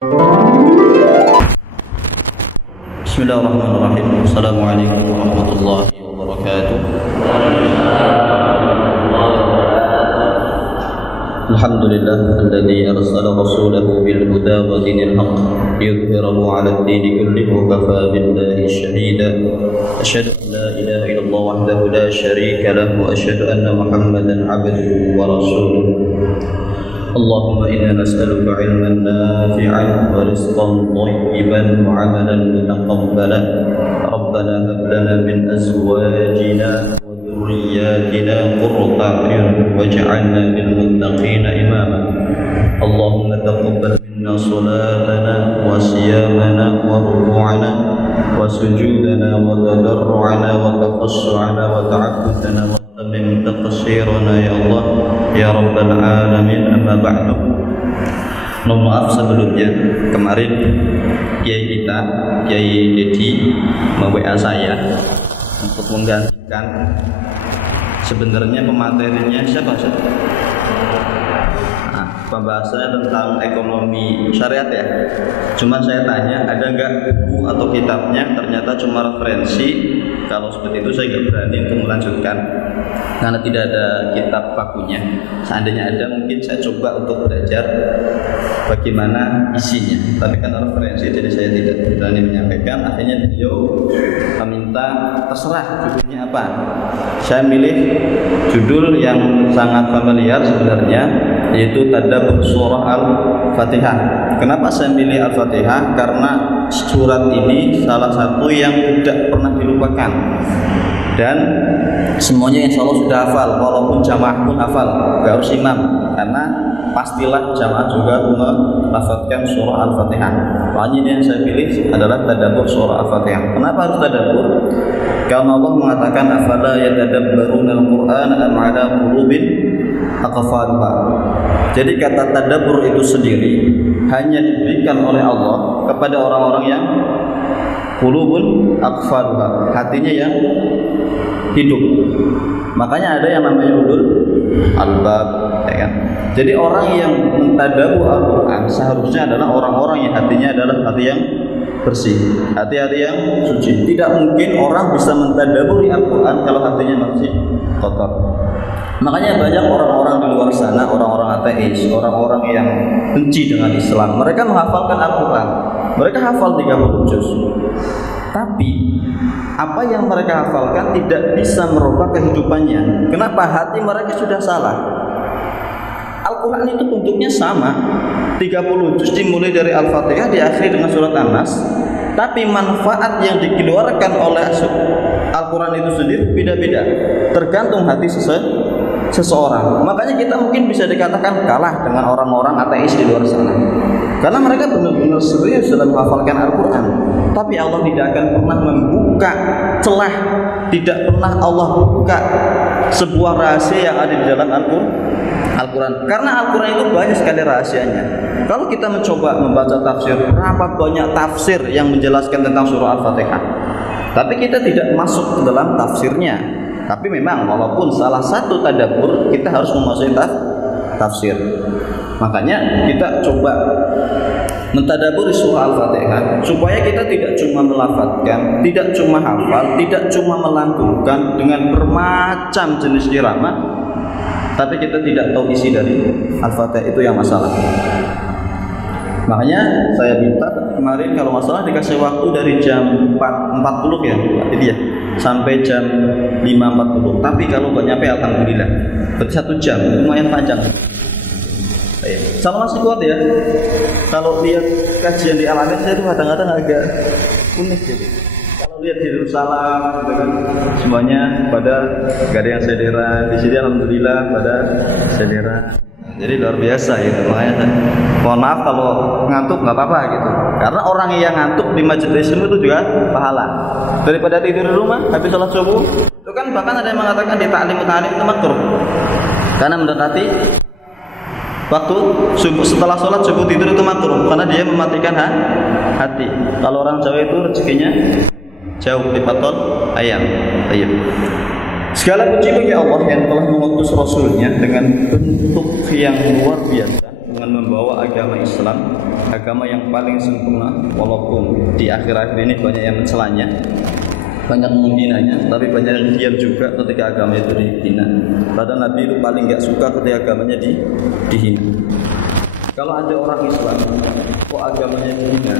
Bismillahirrahmanirrahim. Assalamualaikum warahmatullahi wabarakatuh. Alhamdulillah alladzi arsala rasulahu bil huda wa dinil haqq liyudhhirahu 'ala ad-dini kullihi wa kafaa billahi shahida. Asyhadu an la ilaha illallah wahdahu la syarika lahu wa asyhadu anna Muhammadan 'abduhu wa rasuluh. Allahumma inna nas'aluka 'ilman nafi'an wa rizqan thayyiban wa 'amalan mutaqabbalan. Rabbana hab lana min azwajina wa dhurriyyatina qurrata a'yun waj'alna lil muttaqina imama. Allahumma taqabbal minna salatana wa siyamana wa ruku'ana wa sujudana wa tadarru'ana wa taqassu'ana wa ta'abbudana min taqsirana ya Allah ya Rabbal Alamin. Amma ba'du. Mohon maaf sebelumnya, kemarin Kiai Dedi me-WA saya untuk menggantikan. Sebenarnya pematerinya siapa? Pembahasannya tentang ekonomi syariat ya. Cuman saya tanya ada nggak buku atau kitabnya, ternyata cuma referensi. Kalau seperti itu saya nggak berani untuk melanjutkan karena tidak ada kitab bakunya. Seandainya ada mungkin saya coba untuk belajar bagaimana isinya, tapi kan referensi jadi saya tidak berani menyampaikan. Akhirnya beliau meminta terserah judulnya apa. Saya milih judul yang sangat familiar sebenarnya, yaitu Tadabbur Surah Al-Fatihah. Kenapa saya milih Al-Fatihah? Karena surat ini salah satu yang tidak pernah dilupakan dan semuanya insya Allah sudah hafal, walaupun jamaah pun hafal, gak harus imam, karena pastilah jamaah juga melafadzkan surah Al-Fatihah. Makanya ini yang saya pilih adalah Tadabbur Surah Al-Fatihah. Kenapa harus tadabbur? Karena Allah mengatakan afala yatadabbaruna al-Qur'ana am 'ala qulubin aqfaluha. Jadi kata tadabbur itu sendiri hanya diberikan oleh Allah kepada orang-orang yang qulubun aqfaluha, hatinya yang hidup. Makanya ada yang namanya ulul albab, ya kan? Jadi orang yang mentadabbur Al-Qur'an seharusnya adalah orang-orang yang hatinya adalah hati yang bersih, hati-hati yang suci. Tidak mungkin orang bisa mentadabburi Al-Qur'an kalau hatinya masih kotor. Makanya banyak orang-orang di luar sana, orang-orang ateis, orang-orang yang benci dengan Islam, mereka menghafalkan Al-Quran, mereka hafal 30 juz. Tapi apa yang mereka hafalkan tidak bisa merubah kehidupannya. Kenapa? Hati mereka sudah salah. Al-Quran itu bentuknya sama, 30 juz dimulai dari Al-Fatihah diakhiri dengan surat An-Nas. Tapi manfaat yang dikeluarkan oleh Al-Quran itu sendiri beda-beda, tergantung hati seseorang. Makanya kita mungkin bisa dikatakan kalah dengan orang-orang ateis di luar sana, karena mereka benar-benar serius dalam menghafalkan Al-Quran. Tapi Allah tidak akan pernah membuka celah, tidak pernah Allah buka sebuah rahasia yang ada di dalam Al-Quran. Karena Al-Quran itu banyak sekali rahasianya. Kalau kita mencoba membaca tafsir, berapa banyak tafsir yang menjelaskan tentang surah Al-Fatihah, tapi kita tidak masuk ke dalam tafsirnya. Tapi memang walaupun salah satu tadabbur, kita harus memasuki tafsir. Makanya kita coba mentadabburi surah Al-Fatihah supaya kita tidak cuma melafadzkan, tidak cuma hafal, tidak cuma melantunkan dengan bermacam jenis irama, tapi kita tidak tahu isi dari Al-Fatihah. Itu yang masalah. Makanya saya minta kemarin kalau masalah dikasih waktu dari jam 4.40 ya, jadi ya sampai jam 5.40. Tapi kalau nggak nyampe alhamdulillah, berarti 1 jam, lumayan panjang. Sama masih kuat ya. Kalau lihat kajian di Al-Amin saya itu kadang-kadang agak unik gitu. Kalau lihat di Yerusalem, gitu kan, semuanya pada gak ada yang sederan. Di sini alhamdulillah pada sederan. Jadi luar biasa gitu. Makanya mohon maaf kalau ngantuk nggak apa-apa gitu. Karena orang yang ngantuk di majelis ilmu itu juga pahala daripada tidur di rumah habis sholat subuh. Itu kan bahkan ada yang mengatakan di ta'lim itu makruh. Karena mendekati waktu subuh, setelah sholat subuh tidur itu makruh karena dia mematikan hati. Kalau orang Jawa itu rezekinya jauh di patol ayam. Segala puji bagi Allah yang telah mengutus Rasulnya dengan bentuk yang luar biasa, dengan dengan membawa agama Islam, agama yang paling sempurna, walaupun di akhir-akhir ini banyak yang mencelanya, banyak menghinanya, tapi banyak yang diam juga ketika agama itu dihina. Padahal Nabi itu paling nggak suka ketika agamanya dihina. Kalau ada orang Islam kok agamanya dihina,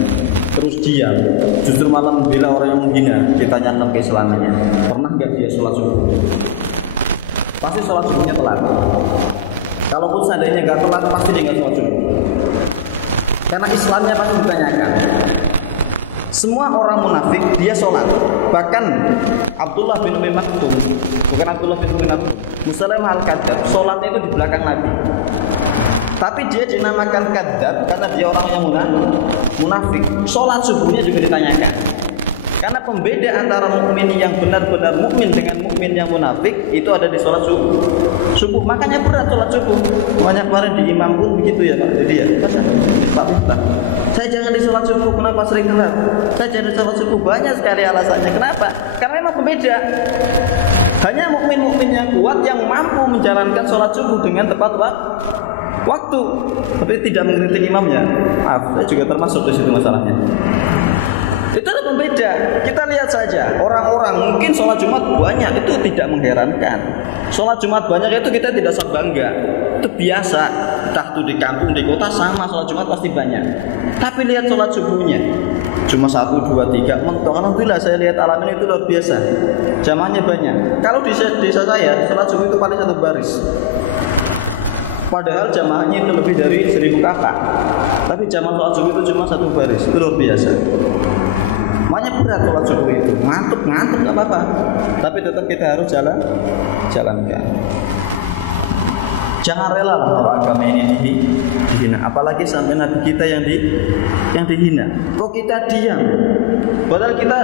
terus diam, justru malah membela orang yang menghina, ditanyakan keislamannya, pernah nggak dia sholat subuh? Pasti sholat subuhnya telat. Kalaupun seandainya nggak telat, pasti dia nggak sholat subuh. Karena Islamnya pasti ditanyakan. Semua orang munafik dia sholat. Bahkan Abdullah bin Umi Maktum, bukan Abdullah bin Umi Maktum, Musailamah al-Kadzdzab, sholatnya itu di belakang Nabi. Tapi dia dinamakan kadzdzab karena dia orang yang munafik. Sholat subuhnya juga ditanyakan. Karena pembeda antara mukmin yang benar-benar mukmin dengan mukmin yang munafik itu ada di sholat subuh. Makanya berat sholat subuh. Banyak kemarin di imam pun begitu ya Pak. Jadi ya, Pak Miftah, saya jangan di sholat subuh. Kenapa sering telat? Saya jangan di sholat subuh. Banyak sekali alasannya. Kenapa? Karena memang pembeda. Hanya mukmin-mukmin yang kuat yang mampu menjalankan sholat subuh dengan tepat waktu, tapi tidak mengkritik imamnya. Maaf, saya juga termasuk di situ masalahnya. Itu adalah pembeda. Kita lihat saja orang-orang mungkin sholat Jumat banyak, itu tidak mengherankan. Sholat Jumat banyak itu kita tidak usah bangga, itu biasa. Entah itu di kampung, di kota sama, sholat Jumat pasti banyak. Tapi lihat sholat subuhnya cuma 1, 2, 3 mentok. Alhamdulillah saya lihat alam ini itu luar biasa, jamaahnya banyak. Kalau di desa saya sholat subuh itu paling 1 baris. Padahal jamaahnya itu lebih dari 1000 kakak. Tapi jamaah sholat subuh itu cuma 1 baris. Itu luar biasa. Makanya berat sholat subuh itu. Ngantuk gak apa-apa. Tapi tetap kita harus jalankan. Jangan rela lah kalau agama ini dihina. Apalagi sampai Nabi kita yang dihina. Kok kita diam? Padahal kita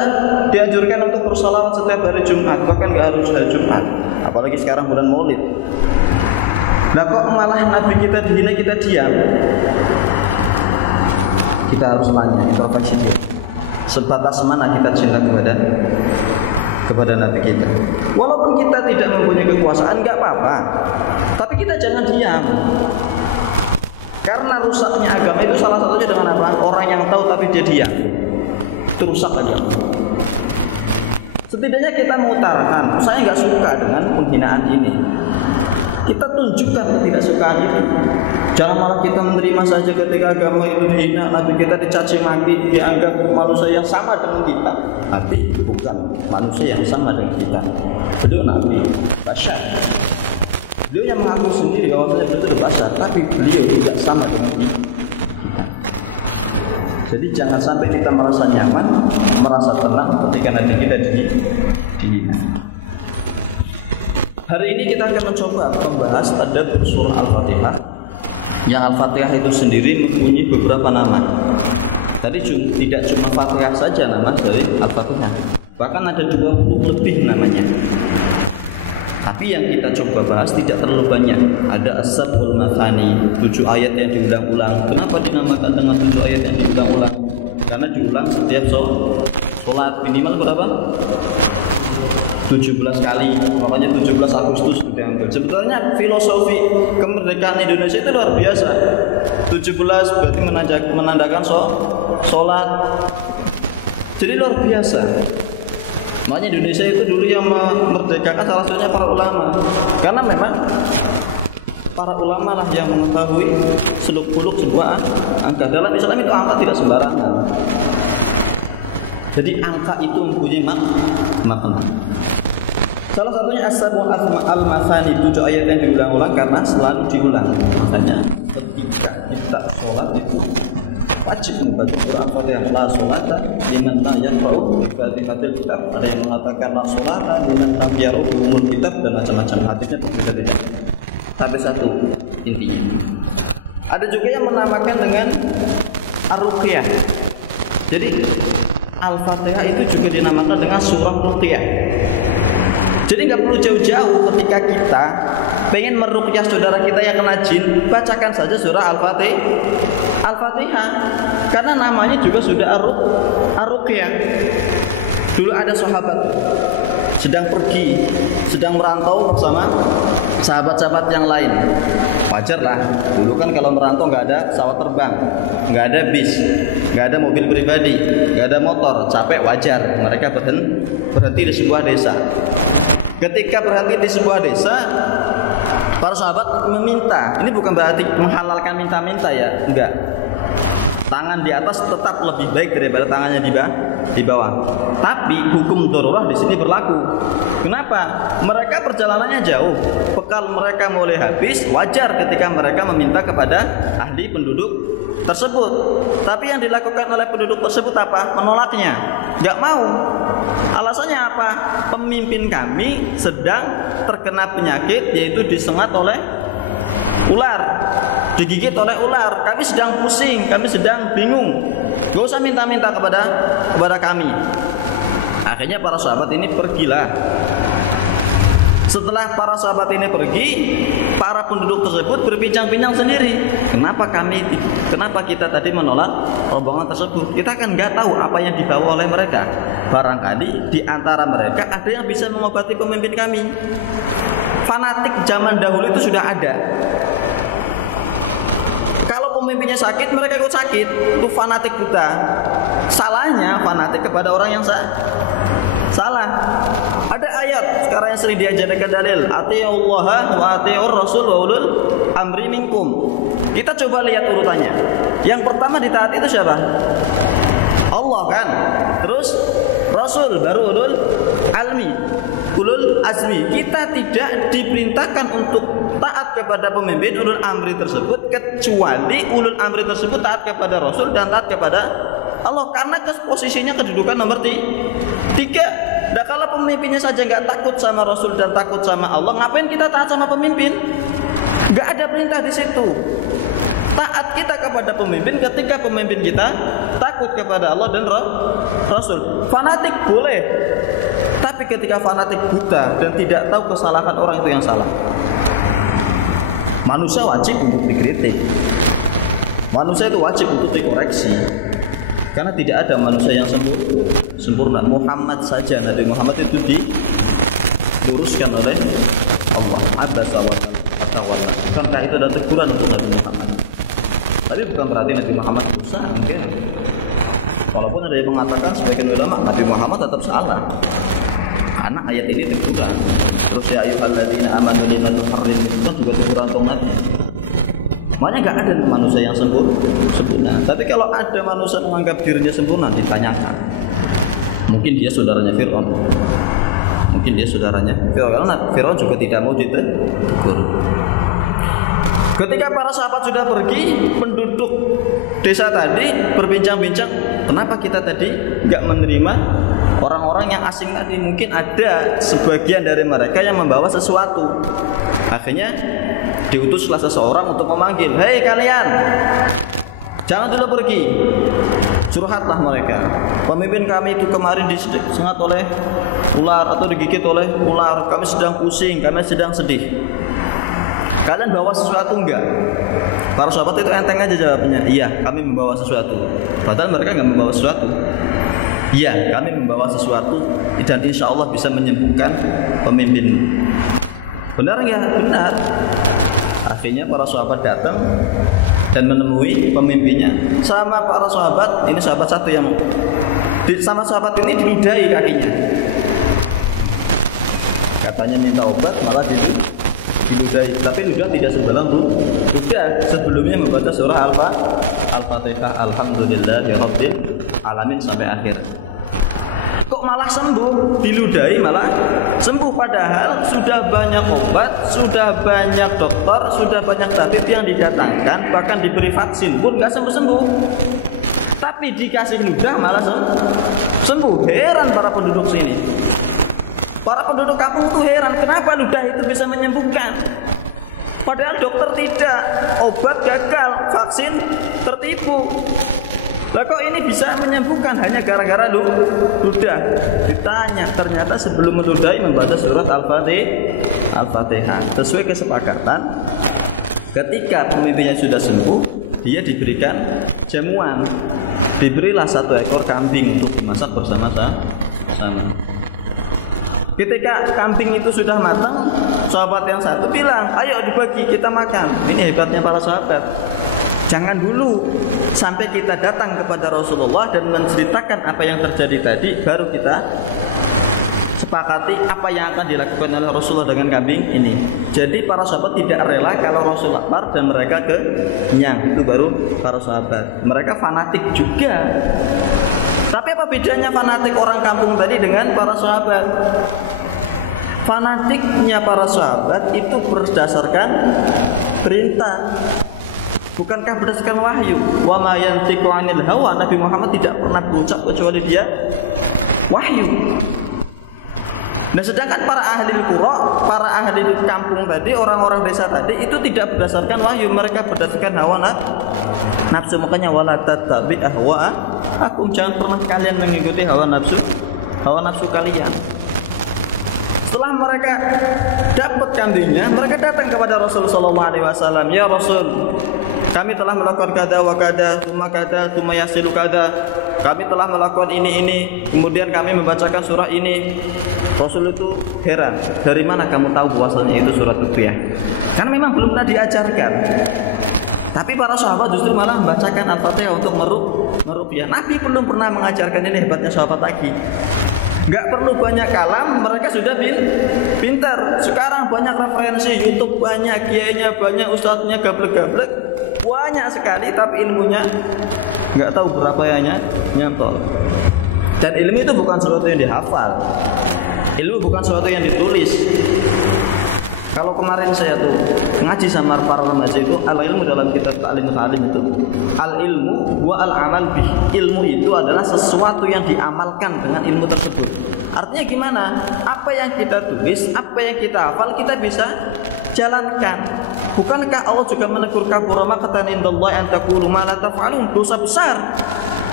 dianjurkan untuk bersalawat setiap hari Jumat. Bahkan gak harus hari Jumat. Apalagi sekarang bulan Maulid. Nah kok malah Nabi kita dihina, kita diam? Kita harus tanya, introspeksi diri. Sebatas mana kita cinta kepada Nabi kita? Walaupun kita tidak mempunyai kekuasaan, nggak apa-apa. Tapi kita jangan diam. Karena rusaknya agama itu salah satunya dengan apa? Orang yang tahu tapi dia diam. Itu rusak agama. Setidaknya kita mengutarakan, saya nggak suka dengan penghinaan ini. Kita tunjukkan ketidaksukaan itu. Jangan malah kita menerima saja ketika agama itu dihina, Nabi kita dicaci maki, dianggap manusia yang sama dengan kita. Tapi bukan manusia yang sama dengan kita. Beliau Nabi Bashar. Beliau yang mengaku sendiri bahwa beliau itu Bashar, tapi beliau tidak sama dengan kita. Jadi jangan sampai kita merasa nyaman, merasa tenang ketika Nabi kita dihina. Hari ini kita akan mencoba membahas adab surah Al-Fatihah. Yang Al-Fatihah itu sendiri mempunyai beberapa nama. Tadi tidak cuma Fatihah saja nama dari Al-Fatihah. Bahkan ada 20 lebih namanya. Tapi yang kita coba bahas tidak terlalu banyak. Ada As-Sab'ul Mathani, 7 ayat yang diulang-ulang. Kenapa dinamakan dengan 7 ayat yang diulang-ulang? Karena diulang setiap sholat minimal berapa? 17 kali, makanya 17 Agustus diambil. Sebetulnya filosofi kemerdekaan Indonesia itu luar biasa. 17 berarti menandakan sholat. Jadi luar biasa. Makanya Indonesia itu dulu yang memerdekakan salah satunya para ulama. Karena memang para ulama lah yang mengetahui seluk-beluk sebuah angka. Dalam Islam itu angka tidak sembarangan. Jadi angka itu mempunyai makna. Salah satunya As-Sab'ul Al-Mathani, 7 ayat yang diulang-ulang karena selalu diulang. Makanya ketika kita sholat itu wajib membaca Quran Fatihah. La sholata liman la yaqra'u bi Fatihatil kitab. Ada yang mengatakan la sholata liman lam yaqra'u bi umul kitab dan macam-macam. Hadisnya berbeda-beda. Tapi satu intinya. Ada juga yang menamakan dengan Ar-Ruqyah. Jadi Al-Fatihah itu juga dinamakan dengan surah Ruqyah. Jadi nggak perlu jauh-jauh ketika kita pengen meruqyah saudara kita yang kena jin, bacakan saja surah Al-Fatihah. Karena namanya juga sudah Ar-Ruqyah. Dulu ada sahabat sedang pergi, sedang merantau bersama sahabat-sahabat yang lain. Wajar lah, dulu kan kalau merantau nggak ada pesawat terbang, nggak ada bis, nggak ada mobil pribadi, nggak ada motor, capek wajar. Mereka berhenti di sebuah desa. Ketika berhenti di sebuah desa, para sahabat meminta. Ini bukan berarti menghalalkan minta-minta ya, enggak. Tangan di atas tetap lebih baik daripada tangannya di bawah. Tapi hukum darurah di sini berlaku. Kenapa? Mereka perjalanannya jauh, bekal mereka mulai habis, wajar ketika mereka meminta kepada ahli penduduk tersebut. Tapi yang dilakukan oleh penduduk tersebut apa? Menolaknya, nggak mau. Alasannya apa? Pemimpin kami sedang terkena penyakit, yaitu disengat oleh ular, digigit oleh ular. Kami sedang pusing, kami sedang bingung. Gak usah minta-minta kepada kami. Akhirnya para sahabat ini pergilah. Setelah para sahabat ini pergi, para penduduk tersebut berbincang-bincang sendiri. Kenapa kita tadi menolak rombongan tersebut? Kita kan nggak tahu apa yang dibawa oleh mereka. Barangkali di antara mereka ada yang bisa mengobati pemimpin kami. Fanatik zaman dahulu itu sudah ada. Kalau pemimpinnya sakit, mereka ikut sakit. Itu fanatik buta. Salahnya fanatik kepada orang yang salah. Ada ayat sekarang yang sering diajarkan dalil, atiullaha wa atiur rasul wa ulul amri minkum. Kita coba lihat urutannya. Yang pertama ditaati itu siapa? Allah kan. Terus Rasul, baru ulul azmi. Kita tidak diperintahkan untuk taat kepada pemimpin ulul amri tersebut, kecuali ulul amri tersebut taat kepada Rasul dan taat kepada Allah, karena posisinya kedudukan nomor 3. Nah, kalau pemimpinnya saja nggak takut sama Rasul dan takut sama Allah, ngapain kita taat sama pemimpin? Nggak ada perintah di situ. Taat kita kepada pemimpin ketika pemimpin kita takut kepada Allah dan Rasul. Fanatik boleh, tapi ketika fanatik buta dan tidak tahu kesalahan orang, itu yang salah. Manusia wajib untuk dikritik. Manusia itu wajib untuk dikoreksi. Karena tidak ada manusia yang sempurna. Muhammad saja, Nabi Muhammad itu diluruskan oleh Allah. Abasa wa tawalla. Bukankah itu ada teguran untuk Nabi Muhammad? Tapi bukan berarti Nabi Muhammad dosa, mungkin. Walaupun ada yang mengatakan sebagian ulama Nabi Muhammad tetap salah. Karena ayat ini teguran. Terus ya ayyuhalladzina amanu lima tuharrim, itu juga teguran untuk Nabi. Makanya nggak ada manusia yang sempurna. Tapi kalau ada manusia menganggap dirinya sempurna, ditanyakan. Mungkin dia saudaranya Fir'aun. Karena Fir'aun juga tidak mau ditegur. Ketika para sahabat sudah pergi, penduduk desa tadi berbincang-bincang, kenapa kita tadi nggak menerima orang-orang yang asing tadi? Mungkin ada sebagian dari mereka yang membawa sesuatu. Akhirnya diutuslah seseorang untuk memanggil, hei kalian, jangan dulu pergi. Curhatlah mereka. Pemimpin kami itu kemarin disengat oleh ular atau digigit oleh ular. Kami sedang pusing, kami sedang sedih. Kalian bawa sesuatu enggak? Para sahabat itu enteng aja jawabnya, iya kami membawa sesuatu. Padahal mereka enggak membawa sesuatu. Iya kami membawa sesuatu dan insya Allah bisa menyembuhkan pemimpin. Benar ya? Benar. Akhirnya para sahabat datang dan menemui pemimpinnya. Sama para sahabat, ini sahabat satu yang sama sahabat ini diludahi kakinya. Katanya minta obat, malah diludahi. Tapi ludah tidak sebelang ludah. Sebelumnya membaca surah Al-Fatihah, Alhamdulillahirabbil alamin sampai akhir. Kok malah sembuh? Diludahi malah sembuh, padahal sudah banyak obat, sudah banyak dokter, sudah banyak tabib yang didatangkan, bahkan diberi vaksin pun nggak sembuh-sembuh. Tapi dikasih ludah malah sembuh. Heran para penduduk sini. Para penduduk kampung itu heran, kenapa ludah itu bisa menyembuhkan? Padahal dokter tidak, obat gagal, vaksin tertipu. Lah kok ini bisa menyembuhkan hanya gara-gara ludah? Ditanya, ternyata sebelum meludahi membaca surat Al-Fatihah. Sesuai kesepakatan, ketika pemimpinnya sudah sembuh, dia diberikan jamuan. Diberilah 1 ekor kambing untuk dimasak bersama-sama. Ketika kambing itu sudah matang, sahabat yang satu bilang, ayo dibagi kita makan. Ini hebatnya para sahabat. Jangan dulu sampai kita datang kepada Rasulullah dan menceritakan apa yang terjadi tadi, baru kita sepakati apa yang akan dilakukan oleh Rasulullah dengan kambing ini. Jadi para sahabat tidak rela kalau Rasul lapar dan mereka kenyang. Itu baru para sahabat. Mereka fanatik juga. Tapi apa bedanya fanatik orang kampung tadi dengan para sahabat? Fanatiknya para sahabat itu berdasarkan perintah. Bukankah berdasarkan wahyu? Wa ma yantiqu 'anil hawa. Nabi Muhammad tidak pernah berucap kecuali dia wahyu. Nah, sedangkan para ahli qura, para ahli kampung tadi, orang-orang desa tadi itu tidak berdasarkan wahyu, mereka berdasarkan hawa nafsu. Makanya wala tattabi ahwa. Jangan pernah kalian mengikuti hawa nafsu kalian. Setelah mereka dapat kambingnya, mereka datang kepada Rasul sallallahu alaihi wasallam, "Ya Rasul, kami telah melakukan kada wa kada, tsumma yasilu kada. Kami telah melakukan ini, kemudian kami membacakan surah ini." Rasul itu heran, dari mana kamu tahu bahwasanya itu surat itu ya? Karena memang belum pernah diajarkan. Tapi para sahabat justru malah membacakan Al-Fatihah untuk meruqyah. Nabi belum pernah mengajarkan. Ini hebatnya sahabat lagi. Gak perlu banyak kalam, mereka sudah pintar. Sekarang banyak referensi YouTube, banyak kiainya, banyak ustadznya, gablek-gablek, banyak sekali. Tapi ilmunya gak tahu berapa yang nyantol. Dan ilmu itu bukan sesuatu yang dihafal. Ilmu bukan sesuatu yang ditulis. Kalau kemarin saya tuh ngaji sama para remaja itu, al-ilmu dalam kitab Ta'limul Alim itu, al-ilmu wa al-amal bih. Ilmu itu adalah sesuatu yang diamalkan dengan ilmu tersebut. Artinya gimana? Apa yang kita tulis, apa yang kita hafal, kita bisa jalankan. Bukankah Allah juga menegur kabura maqtan indallahi an taqulu ma la taf'alun? Dosa besar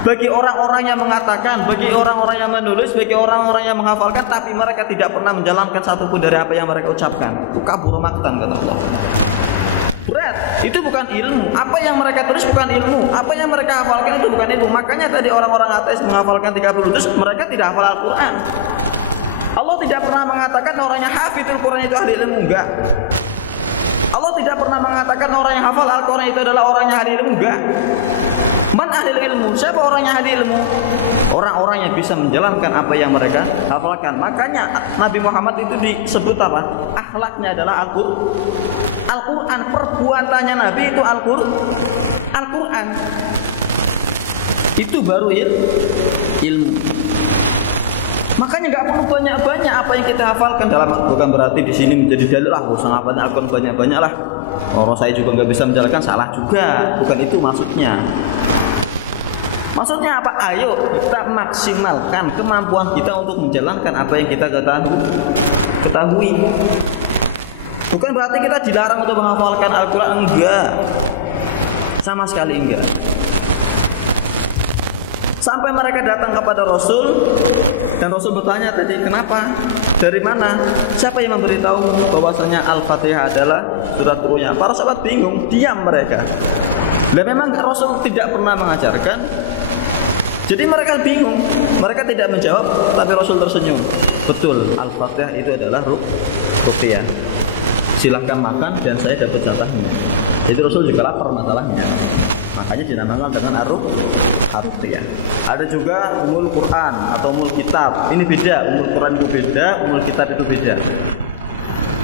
bagi orang-orang yang mengatakan, bagi orang-orang yang menulis, bagi orang-orang yang menghafalkan, tapi mereka tidak pernah menjalankan satupun dari apa yang mereka ucapkan. Itu kabur maktan, kata Allah. Berat, itu bukan ilmu. Apa yang mereka tulis bukan ilmu. Apa yang mereka hafalkan itu bukan ilmu. Makanya tadi orang-orang ateis menghafalkan 30 juz, mereka tidak hafal Al-Quran. Allah tidak pernah mengatakan orang yang hafidul Quran itu ahli ilmu, enggak. Allah tidak pernah mengatakan orang yang hafal Al-Quran itu adalah orang yang ahli ilmu, enggak. Man ahli ilmu? Siapa orang yang ahli ilmu? Orang-orang yang bisa menjalankan apa yang mereka hafalkan. Makanya Nabi Muhammad itu disebut apa? Akhlaknya adalah Al-Quran. Perbuatannya Nabi itu Al-Quran. Itu baru ilmu. Makanya nggak perlu banyak-banyak apa yang kita hafalkan dalam. Bukan berarti di sini menjadi dalil lah. Usah hafalkan Al-Quran banyak-banyak lah. Orang saya juga nggak bisa menjalankan, salah juga. Bukan itu maksudnya. Maksudnya apa? Ayo kita maksimalkan kemampuan kita untuk menjalankan apa yang kita ketahui. Bukan berarti kita dilarang untuk menghafalkan Al-Quran, enggak. Sama sekali enggak. Sampai mereka datang kepada Rasul dan Rasul bertanya tadi, kenapa? Dari mana? Siapa yang memberitahu bahwasanya Al-Fatihah adalah surat ruqyah? Para sahabat bingung, diam mereka. Dan memang Rasul tidak pernah mengajarkan. Jadi mereka bingung, mereka tidak menjawab, tapi Rasul tersenyum. Betul, Al-Fatihah itu adalah ruqyah. Silahkan makan dan saya dapat jatahnya. Jadi Rasul juga lapar masalahnya. Makanya dinamakan dengan ar-ruqyah. Ada juga umul Quran atau umul kitab. Ini beda, umul Quran itu beda, umul kitab itu beda.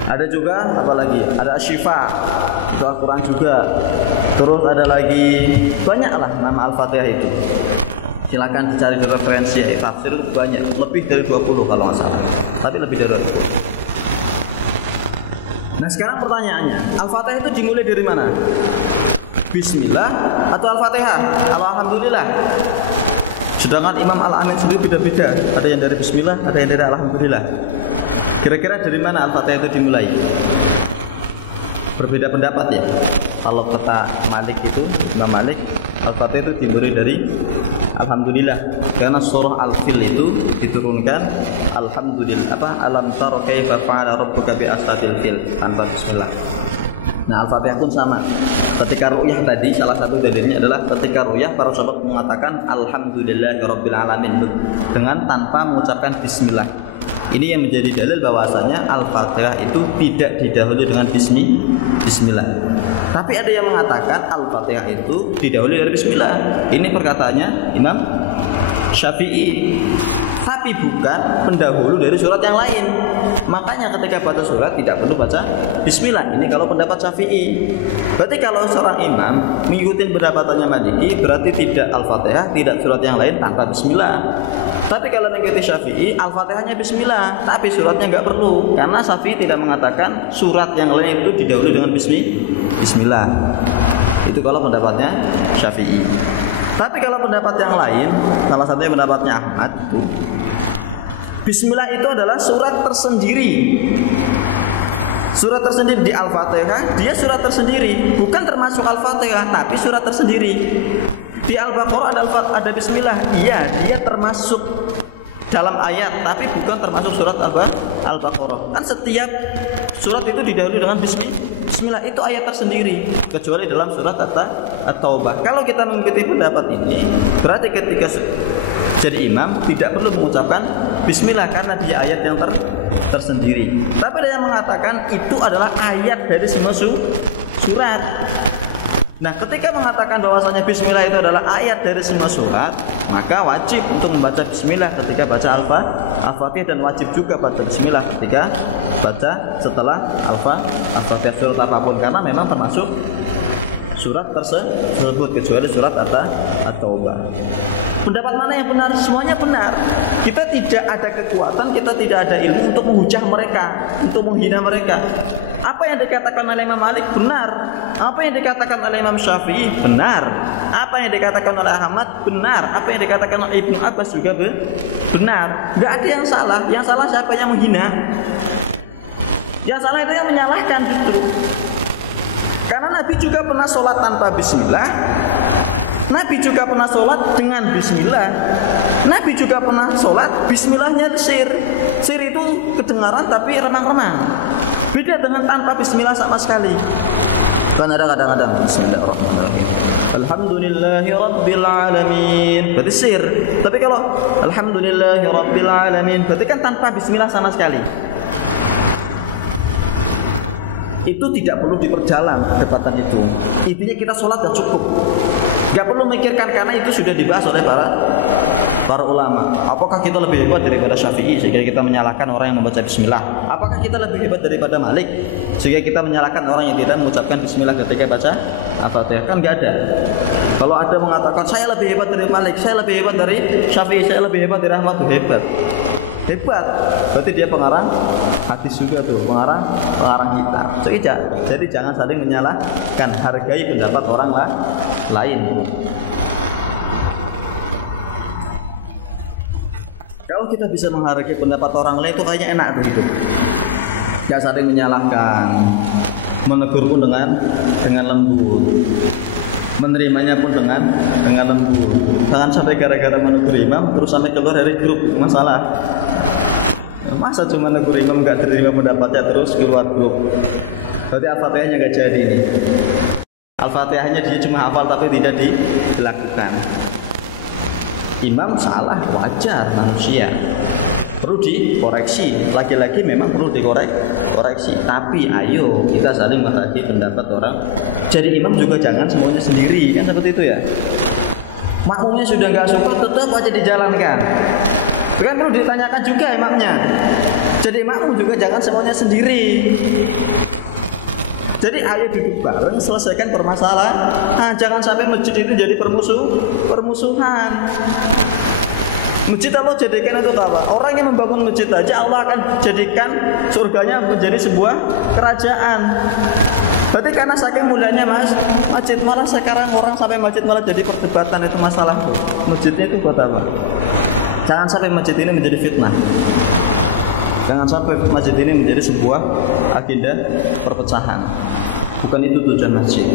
Ada juga apa lagi? Ada asyifa, itu Al-Quran juga. Terus ada lagi banyaklah nama Al-Fatihah itu. Silakan dicari di referensi tafsir itu banyak, lebih dari 20 kalau nggak salah. Tapi lebih dari 20. Nah sekarang pertanyaannya, Al-Fatihah itu dimulai dari mana? Bismillah atau Al-Fatihah? Alhamdulillah. Sedangkan Imam Al-Amin sendiri beda-beda. Ada yang dari Bismillah, ada yang dari Alhamdulillah. Kira-kira dari mana Al-Fatihah itu dimulai? Berbeda pendapat ya. Kalau kata Malik itu, Imam Malik, Al-Fatihah itu dimulai dari Alhamdulillah, karena surah Al-Fil itu diturunkan Alhamdulillah, alam tara kaifa fa'ala rabbuka bi ashabil fil, tanpa bismillah. Nah, Al-Fatihah pun sama. Ketika ruqyah tadi, salah satu dalilnya adalah ketika ruqyah para sahabat mengatakan alhamdulillahirabbil alamin dengan tanpa mengucapkan bismillah. Ini yang menjadi dalil bahwasanya Al-Fatihah itu tidak didahului dengan bismillah. Tapi ada yang mengatakan Al-Fatihah itu didahului dari bismillah. Ini perkataannya Imam Syafi'i. Tapi bukan pendahulu dari surat yang lain. Makanya ketika baca surat tidak perlu baca bismillah. Ini kalau pendapat Syafi'i. Berarti kalau seorang imam mengikuti pendapatnya Maliki, berarti tidak Al-Fatihah, tidak surat yang lain tanpa bismillah. Tapi kalau mengikuti Syafi'i, Al-Fatihahnya bismillah, tapi suratnya nggak perlu. Karena Syafi'i tidak mengatakan surat yang lain itu didahului dengan bismillah. Itu kalau pendapatnya Syafi'i. Tapi kalau pendapat yang lain, salah satunya pendapatnya Ahmad itu, bismillah itu adalah surat tersendiri. Surat tersendiri di Al-Fatihah, dia surat tersendiri, bukan termasuk Al-Fatihah, tapi surat tersendiri. Di Al-Baqarah ada bismillah, iya, dia termasuk dalam ayat, tapi bukan termasuk surat Al-Baqarah. Kan setiap surat itu didahului dengan bismillah, itu ayat tersendiri, kecuali dalam surat At-Taubah. Kalau kita mengikuti pendapat ini, berarti ketika jadi imam tidak perlu mengucapkan bismillah karena dia ayat yang tersendiri. Tapi ada yang mengatakan itu adalah ayat dari semua surat. Nah, ketika mengatakan bahwasanya bismillah itu adalah ayat dari semua surat, maka wajib untuk membaca bismillah ketika baca Al-Fatihah, dan wajib juga baca bismillah ketika baca setelah Al-Fatihah surat apapun, karena memang termasuk surat tersebut kecuali surat At-Taubah. Pendapat mana yang benar? Semuanya benar. Kita tidak ada kekuatan, kita tidak ada ilmu untuk menghujah mereka, untuk menghina mereka. Apa yang dikatakan oleh Imam Malik benar, apa yang dikatakan oleh Imam Syafi'i benar, apa yang dikatakan oleh Ahmad benar, apa yang dikatakan oleh Ibnu Abbas juga benar. Gak ada yang salah. Yang salah siapa yang menghina? Yang salah itu yang menyalahkan justru. Karena Nabi juga pernah sholat tanpa bismillah, Nabi juga pernah sholat dengan bismillah, Nabi juga pernah sholat bismillahnya sir. Sir itu kedengaran tapi remang-remang. Beda dengan tanpa bismillah sama sekali. Kan ada kadang-kadang bismillahirrahmanirrahim, alhamdulillahi rabbil alamin, berarti sir. Tapi kalau alhamdulillahi rabbil alamin, berarti kan tanpa bismillah sama sekali. Itu tidak perlu diperdalam perdebatan itu. Intinya kita sholat dan cukup. Gak perlu memikirkan karena itu sudah dibahas oleh para ulama. Apakah kita lebih hebat daripada Syafi'i sehingga kita menyalahkan orang yang membaca bismillah? Apakah kita lebih hebat daripada Malik sehingga kita menyalahkan orang yang tidak mengucapkan bismillah ketika baca Al-Fatihah? Kan gak ada. Kalau ada mengatakan saya lebih hebat dari Malik, saya lebih hebat dari Syafi'i, saya lebih hebat dari Ahmad, hebat. Berarti dia pengarang hadis juga tuh, pengarang kitab. Jadi jangan saling menyalahkan, hargai pendapat orang lain. Kalau kita bisa menghargai pendapat orang lain itu kayaknya enak tuh hidup. Gak saling menyalahkan, menegur pun dengan lembut, menerimanya pun dengan lembut. Jangan sampai gara-gara menegur imam terus sampai keluar dari grup, masalah. Masa cuma negur imam gak terima pendapatnya terus keluar grup? Berarti Al-Fatihahnya gak jadi ini. Al-Fatihahnya dia cuma hafal tapi tidak dilakukan. Imam salah, wajar, manusia, perlu dikoreksi. Lagi-lagi memang perlu dikoreksi. Tapi ayo kita saling menghargai pendapat orang. Jadi imam juga jangan semuanya sendiri, kan seperti itu ya. Makmumnya sudah gak suka, tetap aja dijalankan. Kan perlu ditanyakan juga imamnya. Jadi makmum juga jangan semuanya sendiri. Jadi ayo duduk bareng, selesaikan permasalahan. Jangan sampai masjid itu jadi permusuhan. Masjid Allah jadikan untuk apa? Orang yang membangun masjid aja Allah akan jadikan surganya menjadi sebuah kerajaan. Berarti karena saking mulianya masjid, malah sekarang orang sampai masjid malah jadi perdebatan, itu masalah tuh. Masjidnya itu buat apa? Jangan sampai masjid ini menjadi fitnah. Jangan sampai masjid ini menjadi sebuah agenda perpecahan. Bukan itu tujuan masjid.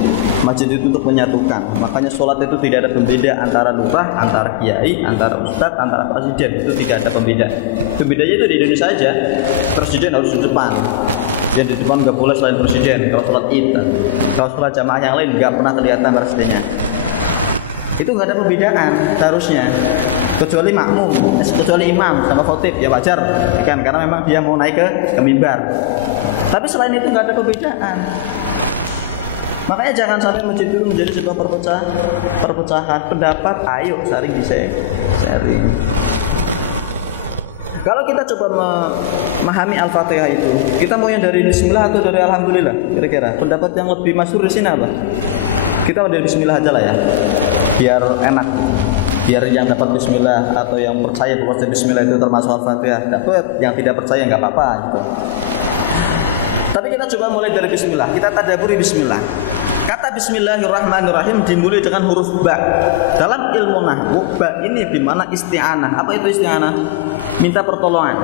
Masjid itu untuk menyatukan. Makanya sholat itu tidak ada pembeda antara lurah, antara kiai, antara ustadz, antara presiden. Itu tidak ada pembeda. Pembedanya itu di Indonesia saja. Presiden harus di depan. Yang di depan nggak boleh selain presiden. Kalau sholat id, kalau sholat jamaah yang lain nggak pernah kelihatan presidennya. Itu nggak ada perbedaan seharusnya, kecuali makmum, kecuali imam sama khotib ya wajar, kan? Karena memang dia mau naik ke mimbar. Tapi selain itu nggak ada perbedaan. Makanya jangan sampai masjid itu menjadi sebuah perpecahan pendapat. Ayo sharing sharing. Kalau kita coba memahami Al-Fatihah itu, kita mau yang dari Bismillah atau dari Alhamdulillah? Kira-kira pendapat yang lebih masyhur di sini apa? Kita dari Bismillah aja lah ya, biar enak. Biar yang dapat Bismillah atau yang percaya bahwa Bismillah itu termasuk Al-Fatihah dapat, yang tidak percaya nggak apa-apa gitu. Tapi kita coba mulai dari Bismillah. Kita tadabburi Bismillah. Kata Bismillahirrahmanirrahim dimulai dengan huruf ba. Dalam ilmu nahwu, ba ini dimana isti'anah. Apa itu isti'anah? Minta pertolongan.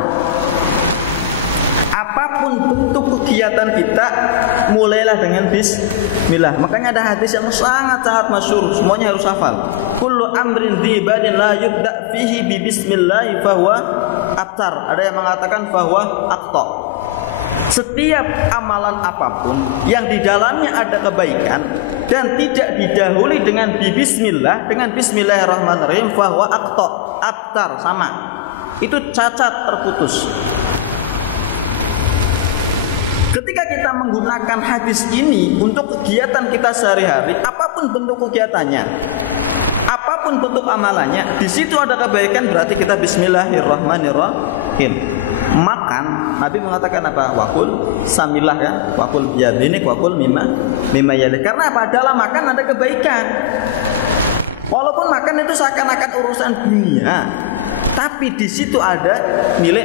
Apapun bentuk kegiatan kita, mulailah dengan Bismillah. Makanya ada hadis yang sangat masyhur, semuanya harus hafal. Kullu amrin dzibadin la yubda fihi bi bismillah fahuwa abtar. Ada yang mengatakan fahuwa aqta. Setiap amalan apapun yang di dalamnya ada kebaikan dan tidak didahului dengan bismillah, dengan bismillahirrahmanirrahim, fahuwa aqta, abtar, sama. Itu cacat, terputus. Ketika kita menggunakan hadis ini untuk kegiatan kita sehari-hari, apapun bentuk kegiatannya, apapun bentuk amalannya, di situ ada kebaikan, berarti kita bismillahirrahmanirrahim. Makan, Nabi mengatakan apa? Wakul samillah ya, wakul biyadinik, wakul mimma yalik. Karena apa? Dalam makan ada kebaikan. Walaupun makan itu seakan-akan urusan dunia, tapi di situ ada nilai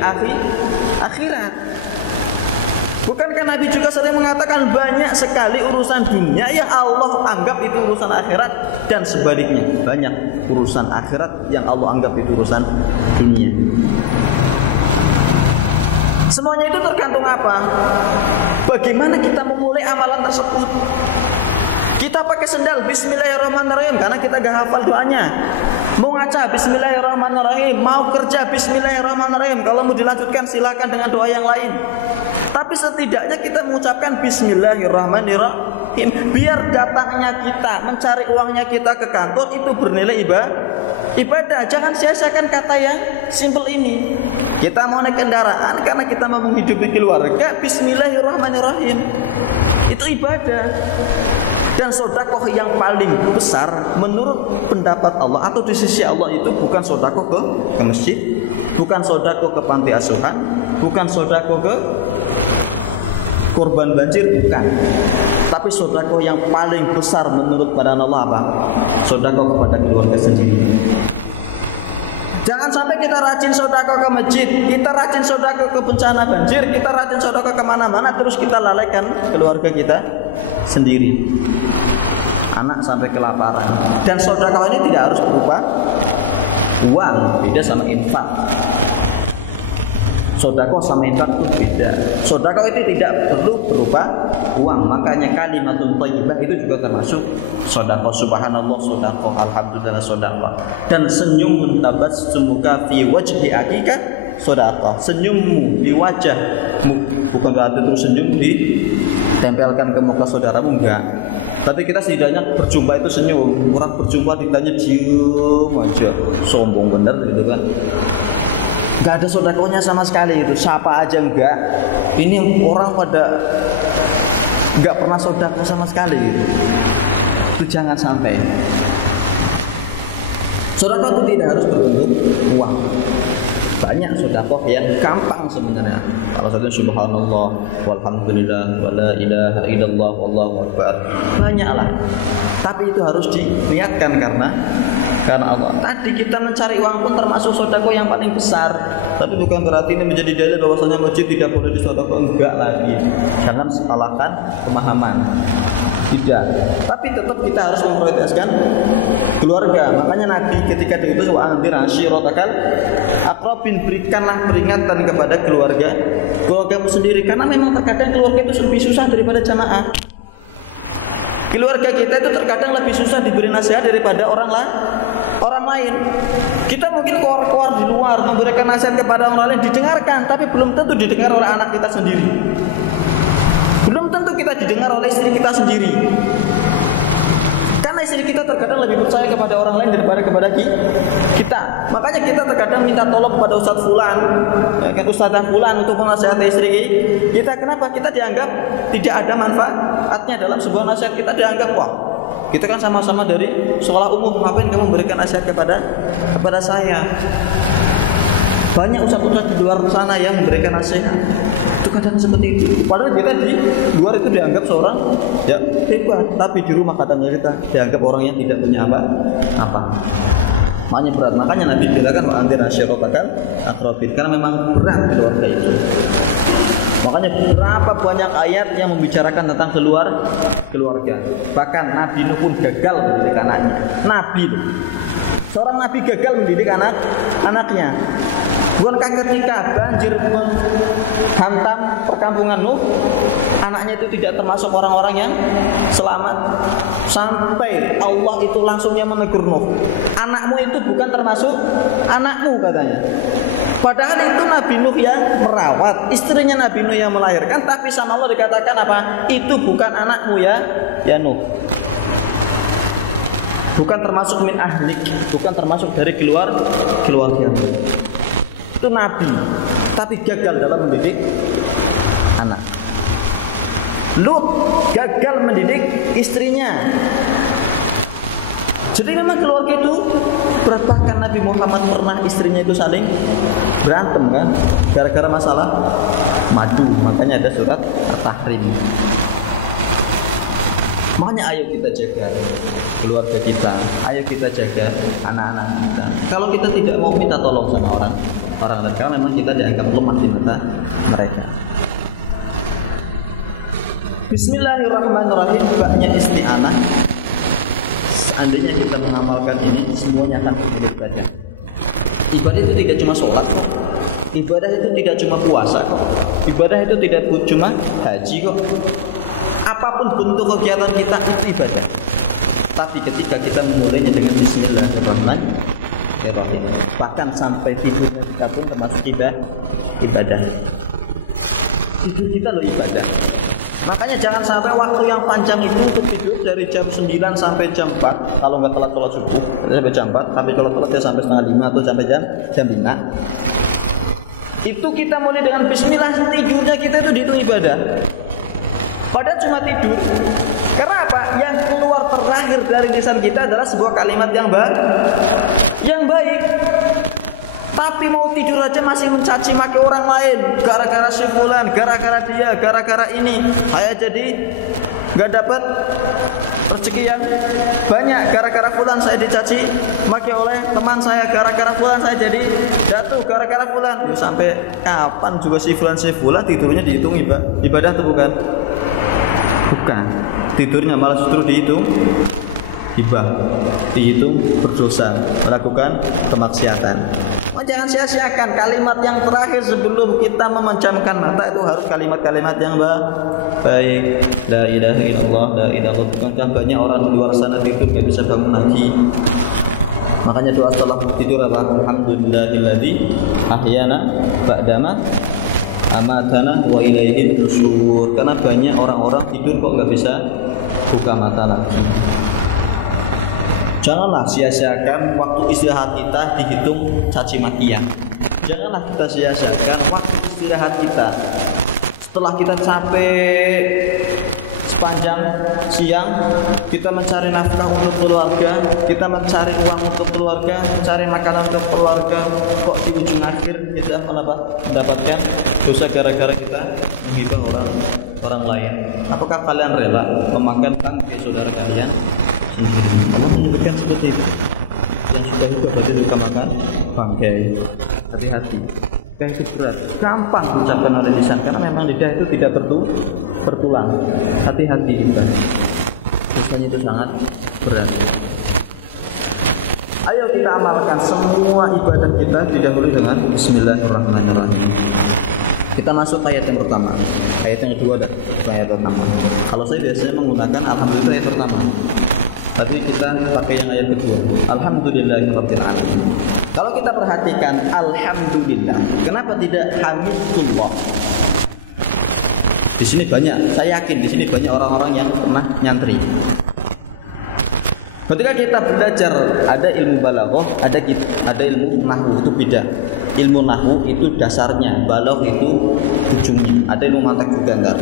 akhirat. Bukankah Nabi juga sering mengatakan banyak sekali urusan dunia yang Allah anggap itu urusan akhirat, dan sebaliknya banyak urusan akhirat yang Allah anggap itu urusan dunia. Semuanya itu tergantung apa? Bagaimana kita memulai amalan tersebut. Kita pakai sendal bismillahirrahmanirrahim karena kita gak hafal doanya. Mau ngaca bismillahirrahmanirrahim, mau kerja bismillahirrahmanirrahim. Kalau mau dilanjutkan silakan dengan doa yang lain. Tapi setidaknya kita mengucapkan bismillahirrahmanirrahim, biar datangnya kita, mencari uangnya kita ke kantor itu bernilai ibadah. Jangan sia-siakan kata yang simple ini. Kita mau naik kendaraan karena kita mau menghidupi keluarga, bismillahirrahmanirrahim. Itu ibadah. Dan sedekah yang paling besar menurut pendapat Allah atau di sisi Allah itu bukan sedekah ke masjid, bukan sedekah ke panti asuhan, bukan sedekah ke korban banjir, bukan. Tapi sedekah yang paling besar menurut pandangan Allah apa? Sedekah kepada keluarga sendiri. Jangan sampai kita rajin sedekah ke masjid, kita rajin sedekah ke bencana banjir, kita rajin sedekah kemana-mana, terus kita lalaikan keluarga kita sendiri. Anak sampai kelaparan. Dan sedekah ini tidak harus berupa uang, beda sama infak. Sedekah sama infak itu beda. Sedekah itu tidak perlu berupa uang. Makanya kalimatun thayyibah itu juga termasuk sedekah. Subhanallah sedekah, alhamdulillah sedekah. Dan senyum muntabassumuka fi wajhi akika sedekah. Senyummu di wajahmu, bukan berarti terus senyum ditempelkan ke muka saudaramu, enggak. Tapi kita setidaknya berjumpa itu senyum. Orang berjumpa ditanya diem aja, sombong bener gitu kan. Gak ada sedekahnya sama sekali itu. Siapa aja enggak. Ini orang pada enggak pernah sedekah sama sekali gitu. Itu jangan sampai. Sedekah itu tidak harus berbentuk uang. Banyak sedekah yang gampang sebenarnya. Kalau satu subhanallah walhamdulillah wala ilaha illallah wallahu akbar. Banyaklah. Tapi itu harus diniatkan karena Allah. Tadi kita mencari uang pun termasuk sedekah yang paling besar. Tapi bukan berarti ini menjadi dalil bahwasanya masjid tidak boleh disedekah, enggak lagi. Jangan salahkan pemahaman. Tidak. Tapi tetap kita harus memprioritaskan keluarga. Makanya Nabi ketika diutus wa anzir ashiratakal aqrabin, berikanlah peringatan kepada keluargamu sendiri, karena memang terkadang keluarga itu lebih susah daripada jamaah. Keluarga kita itu terkadang lebih susah diberi nasihat daripada orang lain. Kita mungkin keluar di luar memberikan nasihat kepada orang lain, didengarkan, tapi belum tentu didengar oleh anak kita sendiri. Belum tentu kita didengar oleh istri kita sendiri. Karena istri kita terkadang lebih percaya kepada orang lain daripada kepada kita. Makanya kita terkadang minta tolong kepada Ustadz Fulan, Ustadzah Fulan untuk menasihati istri kita. Kenapa? Kita dianggap tidak ada manfaatnya dalam sebuah nasihat. Kita dianggap, wah, kita kan sama-sama dari sekolah umum, ngapain kamu memberikan nasihat kepada saya? Banyak ustadz-ustadz di luar sana yang memberikan nasihat. Itu kadang seperti itu. Padahal kita di luar itu dianggap seorang ya hebat, tapi di rumah kadang kita dianggap orang yang tidak punya apa. Makanya berat. Makanya Nabi bilang wa anzir asyiratakal aqrabin, karena memang berat keluarga itu. Makanya berapa banyak ayat yang membicarakan tentang keluarga. Bahkan Nabi Nuh pun gagal mendidik anaknya. Nabi loh. Seorang nabi gagal mendidik anaknya. Bukankah ketika banjir menghantam perkampungan Nuh, anaknya itu tidak termasuk orang-orang yang selamat? Sampai Allah itu langsungnya menegur Nuh, anakmu itu bukan termasuk anakmu katanya. Padahal itu Nabi Nuh yang merawat, istrinya Nabi Nuh yang melahirkan, tapi sama Allah dikatakan apa? Itu bukan anakmu ya Nuh. Bukan termasuk min ahlik, bukan termasuk dari keluarga. Itu Nabi, tapi gagal dalam mendidik anak. Lut gagal mendidik istrinya. Jadi memang keluarga itu berat. Bahkan Nabi Muhammad pernah istrinya itu saling berantem kan, gara-gara masalah madu. Makanya ada surat At-Tahrim. Makanya ayo kita jaga keluarga kita, ayo kita jaga anak-anak kita. Kalau kita tidak mau minta tolong sama orang lain, karena memang kita dianggap lemah di mata mereka. Bismillahirrahmanirrahim. Baknya isti'anah. Seandainya kita mengamalkan ini, semuanya akan menjadi ibadah. Ibadah itu tidak cuma sholat kok. Ibadah itu tidak cuma puasa kok. Ibadah itu tidak cuma haji kok. Apapun bentuk kegiatan kita itu ibadah. Tapi ketika kita memulainya dengan Bismillahirrahmanirrahim, bahkan sampai tidurnya kita pun termasuk ibadah. Tidur kita loh ibadah. Makanya jangan sampai waktu yang panjang itu untuk tidur dari jam 9 sampai jam 4. Kalau nggak telat sholat subuh sampai jam 4. Tapi kalau telat ya sampai setengah 5 atau sampai jam 5. Itu kita mulai dengan Bismillah, tidurnya kita itu dihitung ibadah. Padahal cuma tidur. Karena apa? Yang keluar terakhir dari lisan kita adalah sebuah kalimat yang baik. Tapi mau tidur aja masih mencaci maki orang lain, gara-gara si fulan, gara-gara dia, gara-gara ini, saya jadi nggak dapat rezeki yang banyak. Gara-gara fulan saya dicaci maki oleh teman saya, gara-gara fulan saya jadi jatuh, gara-gara fulan. Sampai kapan juga si fulan tidurnya dihitung ibadah tuh bukan? Bukan. Tidurnya malah justru dihitung berdosa, melakukan kemaksiatan. Jangan sia-siakan kalimat yang terakhir sebelum kita memejamkan mata, itu harus kalimat-kalimat yang baik. La ilaha illallah, la ilaha illallah. Bukankah banyak orang di luar sana tidur gak bisa bangun lagi? Makanya doa setelah tidur apa? Alhamdulillahilladzi ahyana ba'dama amatana wa ilaihi nusyur. Karena banyak orang-orang tidur kok gak bisa buka mata lagi. Janganlah sia-siakan waktu istirahat kita dihitung caci makian. Janganlah kita sia-siakan waktu istirahat kita. Setelah kita capek sepanjang siang, kita mencari nafkah untuk keluarga, kita mencari uang untuk keluarga, mencari makanan untuk keluarga. Kok di ujung akhir kita mendapatkan dosa gara-gara kita menghibah orang lain? Apakah kalian rela memakan tangkai saudara kalian? Allah menyebutkan seperti itu. Yang sudah hidup berarti suka makan bangkai. Hati-hati. Bangkai itu berat, gampang diucapkan oleh lisan karena memang lidah itu tidak bertulang. Hati-hati kita. Dosanya itu sangat berat. Ayo kita amalkan semua ibadah kita didahului dengan Bismillahirrahmanirrahim. Kita masuk ayat yang pertama. Ayat yang kedua dan ayat pertama. Kalau saya biasanya menggunakan alhamdulillah ayat pertama. Tapi kita pakai yang ayat kedua. Alhamdulillahirabbil alamin. Kalau kita perhatikan alhamdulillah, kenapa tidak hamidullah? Di sini banyak, saya yakin di sini banyak orang-orang yang pernah nyantri. Ketika kita belajar ada ilmu balaghah, ada ilmu nahwu, itu beda. Ilmu nahwu itu dasarnya, balaghah itu ujungnya. Ada ilmu mantek juga enggak.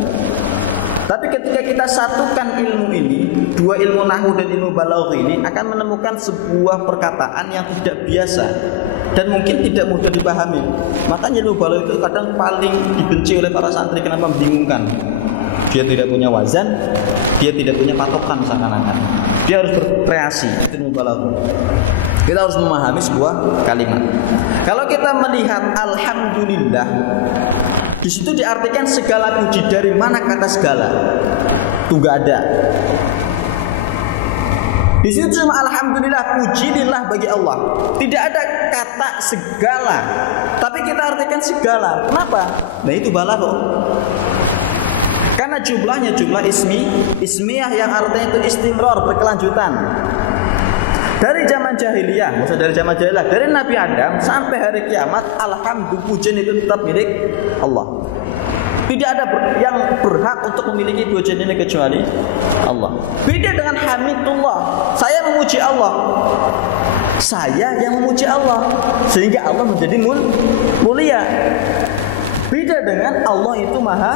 Tapi ketika kita satukan ilmu ini, dua ilmu nahwu dan ilmu balaghah ini akan menemukan sebuah perkataan yang tidak biasa dan mungkin tidak mudah dipahami. Makanya ilmu balaghah itu kadang paling dibenci oleh para santri. Kenapa? Membingungkan. Dia tidak punya wazan, dia tidak punya patokan seakan-akan. Dia harus berkreasi. Itu ilmu balaghah. Kita harus memahami sebuah kalimat. Kalau kita melihat alhamdulillah, di situ diartikan segala puji. Dari mana kata segala? Itu enggak ada. Di situ cuma alhamdulillah, puji-lillah bagi Allah. Tidak ada kata segala. Tapi kita artikan segala. Kenapa? Nah itu balaghah. Karena jumlahnya jumlah ismiyah yang artinya itu istimrar, berkelanjutan. Dari zaman jahiliyah, maksud dari zaman jahiliyah, dari Nabi Adam sampai hari kiamat, alhamdulillah pujian itu tetap milik Allah. Tidak ada yang berhak untuk memiliki pujian ini kecuali Allah. Beda dengan hamidullah, saya memuji Allah. Saya yang memuji Allah, sehingga Allah menjadi mulia. Beda dengan Allah itu maha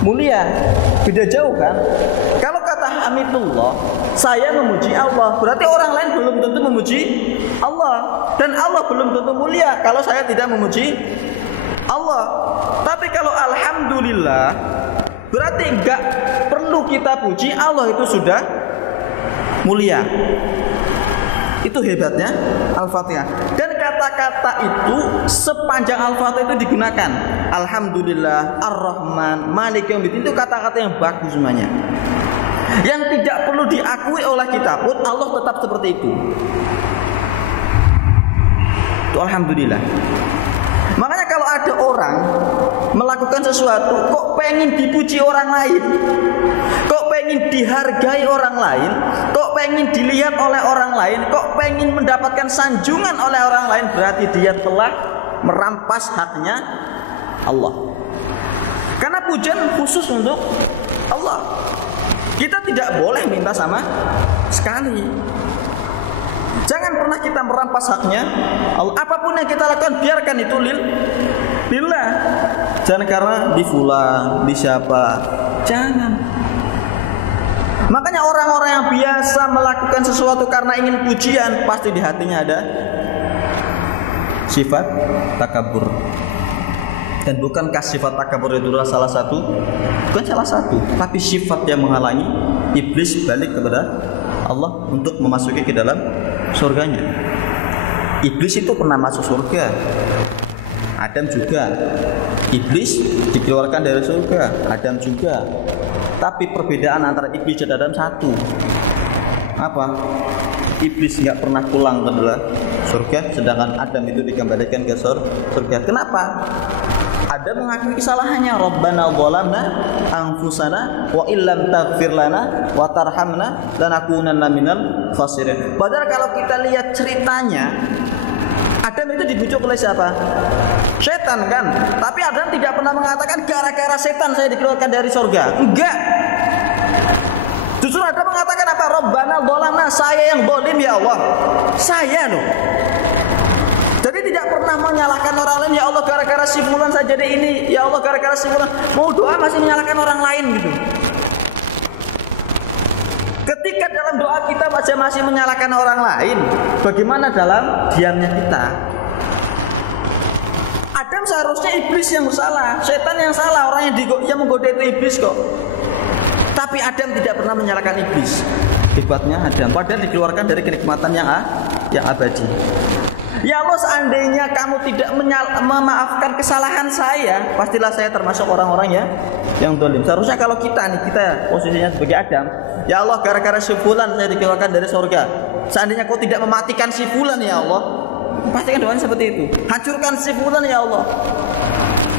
mulia, beda jauh kan? Kalau kata hamidullah, saya memuji Allah, berarti orang lain belum tentu memuji Allah, dan Allah belum tentu mulia kalau saya tidak memuji Allah. Tapi kalau alhamdulillah, berarti enggak perlu kita puji, Allah itu sudah mulia. Itu hebatnya Al-Fatihah. Dan kata-kata itu sepanjang Al-Fatihah itu digunakan. Alhamdulillah, Ar-Rahman, Malik Yaumiddin, itu kata-kata yang bagus semuanya. Yang tidak perlu diakui oleh kita pun Allah tetap seperti itu. Itu alhamdulillah. Makanya kalau ada orang melakukan sesuatu kok pengen dipuji orang lain, kok pengen dihargai orang lain, kok pengen dilihat oleh orang lain, kok pengen mendapatkan sanjungan oleh orang lain, berarti dia telah merampas haknya Allah. Karena pujian khusus untuk Allah. Kita tidak boleh minta sama sekali. Jangan pernah kita merampas haknya Allah. Apapun yang kita lakukan, biarkan itu lillah. Jangan karena di fulan, di siapa. Jangan. Makanya orang-orang yang biasa melakukan sesuatu karena ingin pujian, pasti di hatinya ada sifat takabur. Dan bukankah sifat takabur itu adalah salah satu? Bukan salah satu, tapi sifat yang menghalangi iblis balik kepada Allah untuk memasuki ke dalam surganya. Iblis itu pernah masuk surga, Adam juga. Iblis dikeluarkan dari surga, Adam juga. Tapi perbedaan antara iblis dan Adam satu. Apa? Iblis nggak pernah pulang ke dalam surga, sedangkan Adam itu dikembalikan ke surga. Kenapa? Adam mengakui kesalahannya. Rabbana zalamna anfusana wa illam taghfir lana wa tarhamna lanakunanna minal khasirin. Padahal kalau kita lihat ceritanya, Adam itu dibujuk oleh siapa? Setan kan? Tapi Adam tidak pernah mengatakan gara-gara setan saya dikeluarkan dari surga. Enggak. Justru Adam mengatakan apa? Rabbana zalamna, saya yang zalim ya Allah. Saya loh. Jadi tidak pernah menyalahkan orang lain. Ya Allah gara-gara si fulan saya jadi ini. Ya Allah gara-gara si fulan. Mau doa masih menyalahkan orang lain gitu. Ketika dalam doa kita masih menyalahkan orang lain, bagaimana dalam diamnya kita? Adam seharusnya iblis yang bersalah, setan yang salah, orang yang menggoda itu iblis kok. Tapi Adam tidak pernah menyalahkan iblis. Hebatnya Adam, padahal dikeluarkan dari kenikmatan yang abadi. Ya Allah, seandainya kamu tidak memaafkan kesalahan saya, pastilah saya termasuk orang-orang yang zalim. Seharusnya kalau kita posisinya sebagai Adam, ya Allah gara-gara si fulan saya dikeluarkan dari surga. Seandainya kau tidak mematikan si fulan ya Allah, pastikan doanya seperti itu. Hancurkan si fulan ya Allah.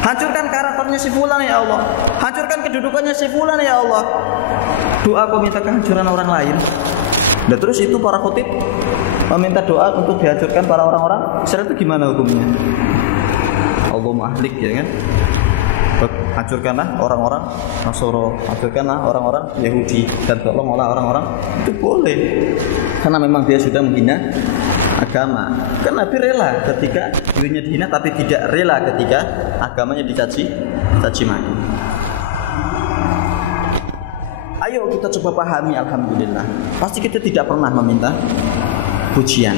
Hancurkan karakternya si fulan ya Allah. Hancurkan kedudukannya si fulan ya Allah. Doa kau minta kehancuran orang lain. Dan terus itu para khotib meminta doa untuk dihancurkan para orang-orang Israel, itu gimana hukumnya? Allah mahlik ya kan. hancurkanlah orang-orang Nasoro, hancurkanlah orang-orang Yahudi, dan tolonglah orang-orang, itu boleh karena memang dia sudah menghina agama. Kan Nabi rela ketika dirinya dihina, tapi tidak rela ketika agamanya dicaci maki. Ayo kita coba pahami, alhamdulillah. Pasti kita tidak pernah meminta pujian,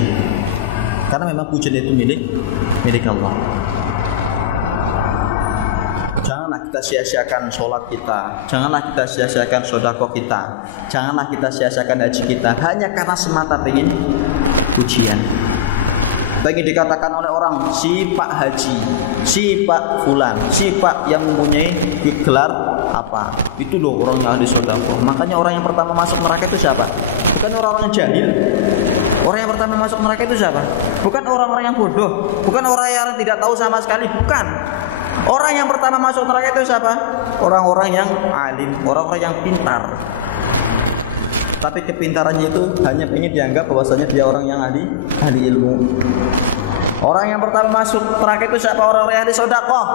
karena memang pujian itu milik Allah. Janganlah kita sia-siakan sholat kita, janganlah kita sia-siakan sedekah kita, janganlah kita sia-siakan haji kita hanya karena semata pengen pujian. Pengen dikatakan oleh orang, si Pak Haji, si Pak Fulan, si Pak yang mempunyai gelar apa, itu loh orang yang ahli sedekah. Makanya orang yang pertama masuk neraka itu siapa? Bukan orang-orang yang jahil. Orang yang pertama masuk neraka itu siapa? Bukan orang-orang yang bodoh, bukan orang yang tidak tahu sama sekali, bukan. Orang yang pertama masuk neraka itu siapa? Orang-orang yang alim, orang-orang yang pintar. Tapi kepintarannya itu hanya ingin dianggap bahwasanya dia orang yang ahli ilmu. Orang yang pertama masuk neraka itu siapa? Orang-orang yang ahli sedekah.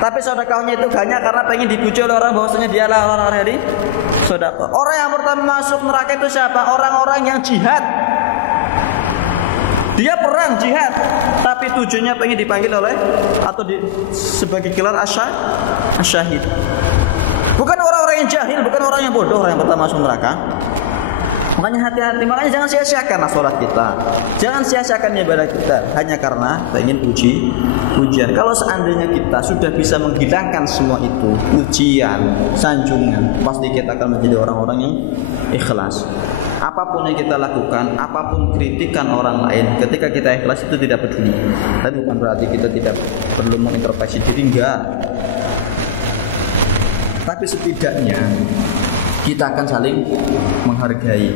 Tapi sedekahnya itu hanya karena pengen dipuji oleh orang bahwasanya dialah orang-orang yang ahli sedekah. Orang yang pertama masuk neraka itu siapa? Orang-orang yang jihad. Dia perang jihad, tapi tujuannya pengen dipanggil oleh atau sebagai gelar asyahid. Bukan orang-orang yang jahil, bukan orang yang bodoh, orang yang pertama masuk neraka. Makanya hati-hati, makanya jangan sia-siakan sholat kita, jangan sia-siakan ibadah kita hanya karena pengen pujian. Kalau seandainya kita sudah bisa menghilangkan semua itu, pujian, sanjungan, pasti kita akan menjadi orang-orang yang ikhlas. Apapun yang kita lakukan, apapun kritikan orang lain, ketika kita ikhlas itu tidak peduli. Tapi bukan berarti kita tidak perlu mengintrospeksi diri, enggak. Tapi setidaknya kita akan saling menghargai.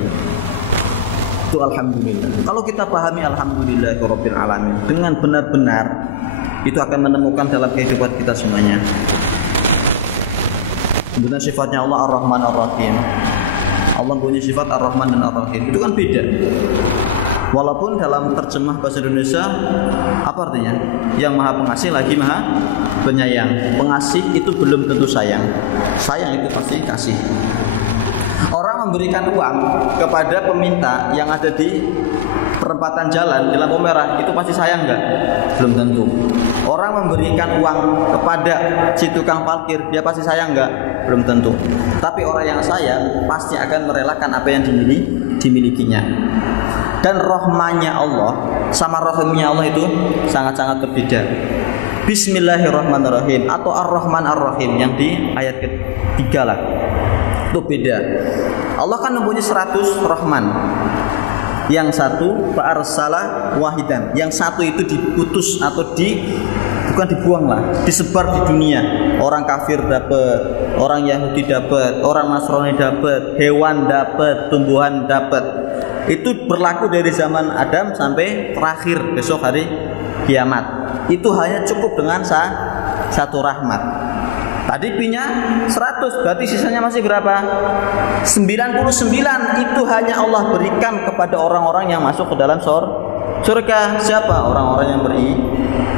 Itu alhamdulillah. Kalau kita pahami alhamdulillahirabbil alamin dengan benar-benar, itu akan menemukan dalam kehidupan kita semuanya. Kemudian sifatnya Allah Ar-Rahman Ar-Rahim. Allah punya sifat Ar-Rahman dan Ar-Rahim. Itu kan beda. Walaupun dalam terjemah bahasa Indonesia apa artinya? Yang Maha Pengasih lagi Maha Penyayang. Pengasih itu belum tentu sayang. Sayang itu pasti kasih. Orang memberikan uang kepada peminta yang ada di perempatan jalan di lampu merah, itu pasti sayang enggak? Belum tentu. Orang memberikan uang kepada si tukang parkir, dia pasti sayang enggak? Belum tentu. Tapi orang yang sayang pasti akan merelakan apa yang dimilikinya. Dan rahmanya Allah sama rahimnya Allah itu sangat-sangat berbeda. Bismillahirrahmanirrahim atau Ar-Rahman Ar-Rahim yang di ayat ketiga lah, itu beda. Allah kan mempunyai 100 Rahman. Yang satu fa'arsala wahidan, yang satu itu diputus atau bukan dibuang lah, disebar di dunia. Orang kafir dapat, orang Yahudi dapat, orang Nasrani dapat, hewan dapat, tumbuhan dapat. Itu berlaku dari zaman Adam sampai terakhir besok hari kiamat. Itu hanya cukup dengan satu rahmat. Tadi punya 100, berarti sisanya masih berapa? 99. Itu hanya Allah berikan kepada orang-orang yang masuk ke dalam surga. Siapa? Orang-orang yang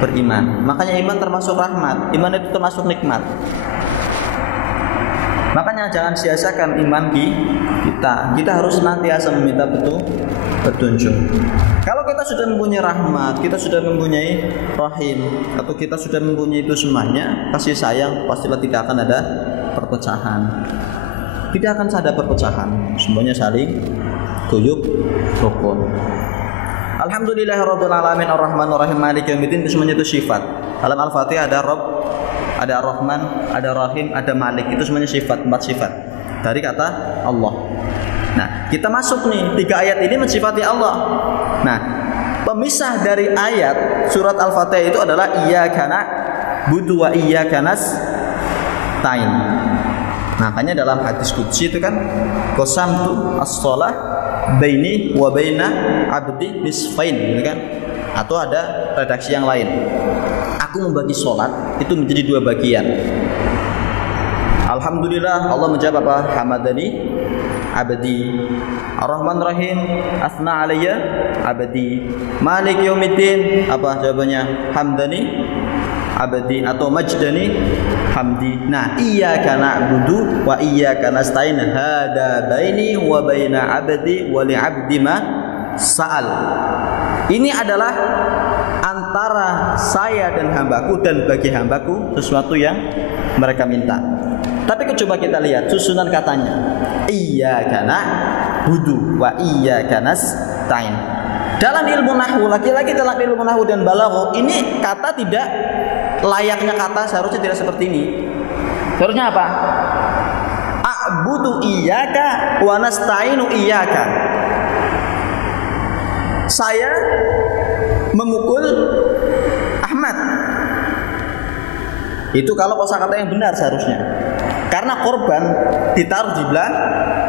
beriman. Makanya iman termasuk rahmat, iman itu termasuk nikmat. Makanya jangan sia-siakan iman kita. Kita harus senantiasa meminta petunjuk. Kalau kita sudah mempunyai rahmat, kita sudah mempunyai rahim, atau kita sudah mempunyai itu semuanya, kasih sayang, pastilah tidak akan ada perpecahan. Tidak akan ada perpecahan. Semuanya saling guyub rukun. Alhamdulillahirabbil alamin arrahmanir rahim maliki yaumiddin, semuanya itu sifat. Dalam Al-Fatihah ada Rabb, ada Ar-Rahman, ada Rahim, ada Malik. Itu semuanya sifat, 4 sifat dari kata Allah. Nah, kita masuk nih 3 ayat ini mensifati Allah. Nah, pemisah dari ayat surat Al-Fatihah itu adalah iyyaka na'budu wa iyyaka nasta'in. Makanya dalam hadis qudsi itu kan qasamtu as-shalah baini wa baina abdi nisfain, gitu kan? Atau ada redaksi yang lain. Aku membagi sholat itu menjadi 2 bagian. Alhamdulillah Allah menjawab apa? Hamadani abdi. Ar-Rahman Rahim asna alayya abdi. Malik yaumiddin apa jawabannya? Hamdani abdi atau majdani hamdi. Nah, iyyaka na'budu wa iyyaka nasta'in hada baini wa baina abdi wa li 'abdi ma sa'al. Ini adalah antara saya dan hambaku dan bagi hambaku sesuatu yang mereka minta. Tapi coba kita lihat susunan katanya. Iyyaka na'budu wa iyyaka nasta'in. Dalam ilmu nahwu, lagi-lagi dalam ilmu nahwu dan balaghah, ini kata tidak layaknya kata, seharusnya tidak seperti ini. Seharusnya apa? A'budu iyyaka wa nasta'inu iyyaka. Saya memukul Ahmad. Itu kalau kosakata yang benar seharusnya. Karena korban ditaruh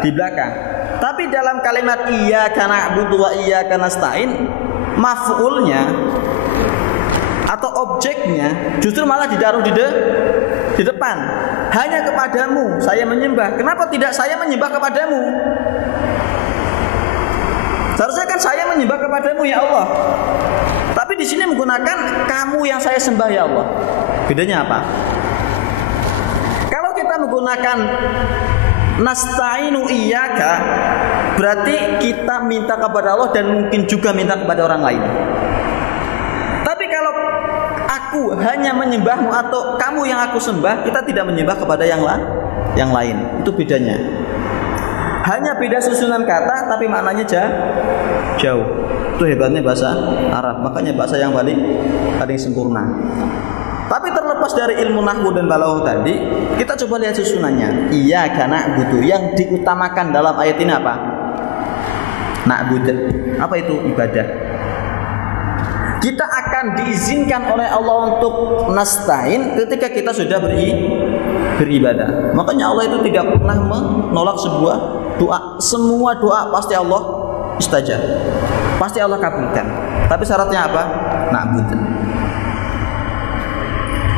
di belakang. Tapi dalam kalimat iyyaka na'budu wa iyyaka nasta'in, maf'ulnya atau objeknya justru malah ditaruh di depan. Hanya kepadamu saya menyembah. Kenapa tidak saya menyembah kepadamu? Seharusnya kan saya menyembah kepadamu ya Allah. Tapi di sini menggunakan kamu yang saya sembah ya Allah. Bedanya apa? Kalau kita menggunakan nasta'inu iyyaka, berarti kita minta kepada Allah dan mungkin juga minta kepada orang lain. Tapi kalau aku hanya menyembahmu atau kamu yang aku sembah, kita tidak menyembah kepada yang lain. Itu bedanya. Hanya beda susunan kata tapi maknanya jauh. Itu hebatnya bahasa Arab. Makanya bahasa yang paling sempurna. Tapi terlepas dari ilmu nahwu dan balaghah tadi, kita coba lihat susunannya. Iyyaka na'budu, yang diutamakan dalam ayat ini apa? Na'bud. Apa itu? Ibadah. Kita akan diizinkan oleh Allah untuk nasta'in ketika kita sudah beribadah. Makanya Allah itu tidak pernah menolak sebuah doa. Semua doa pasti Allah istajab. Pasti Allah kabulkan. Tapi syaratnya apa? Na'bud.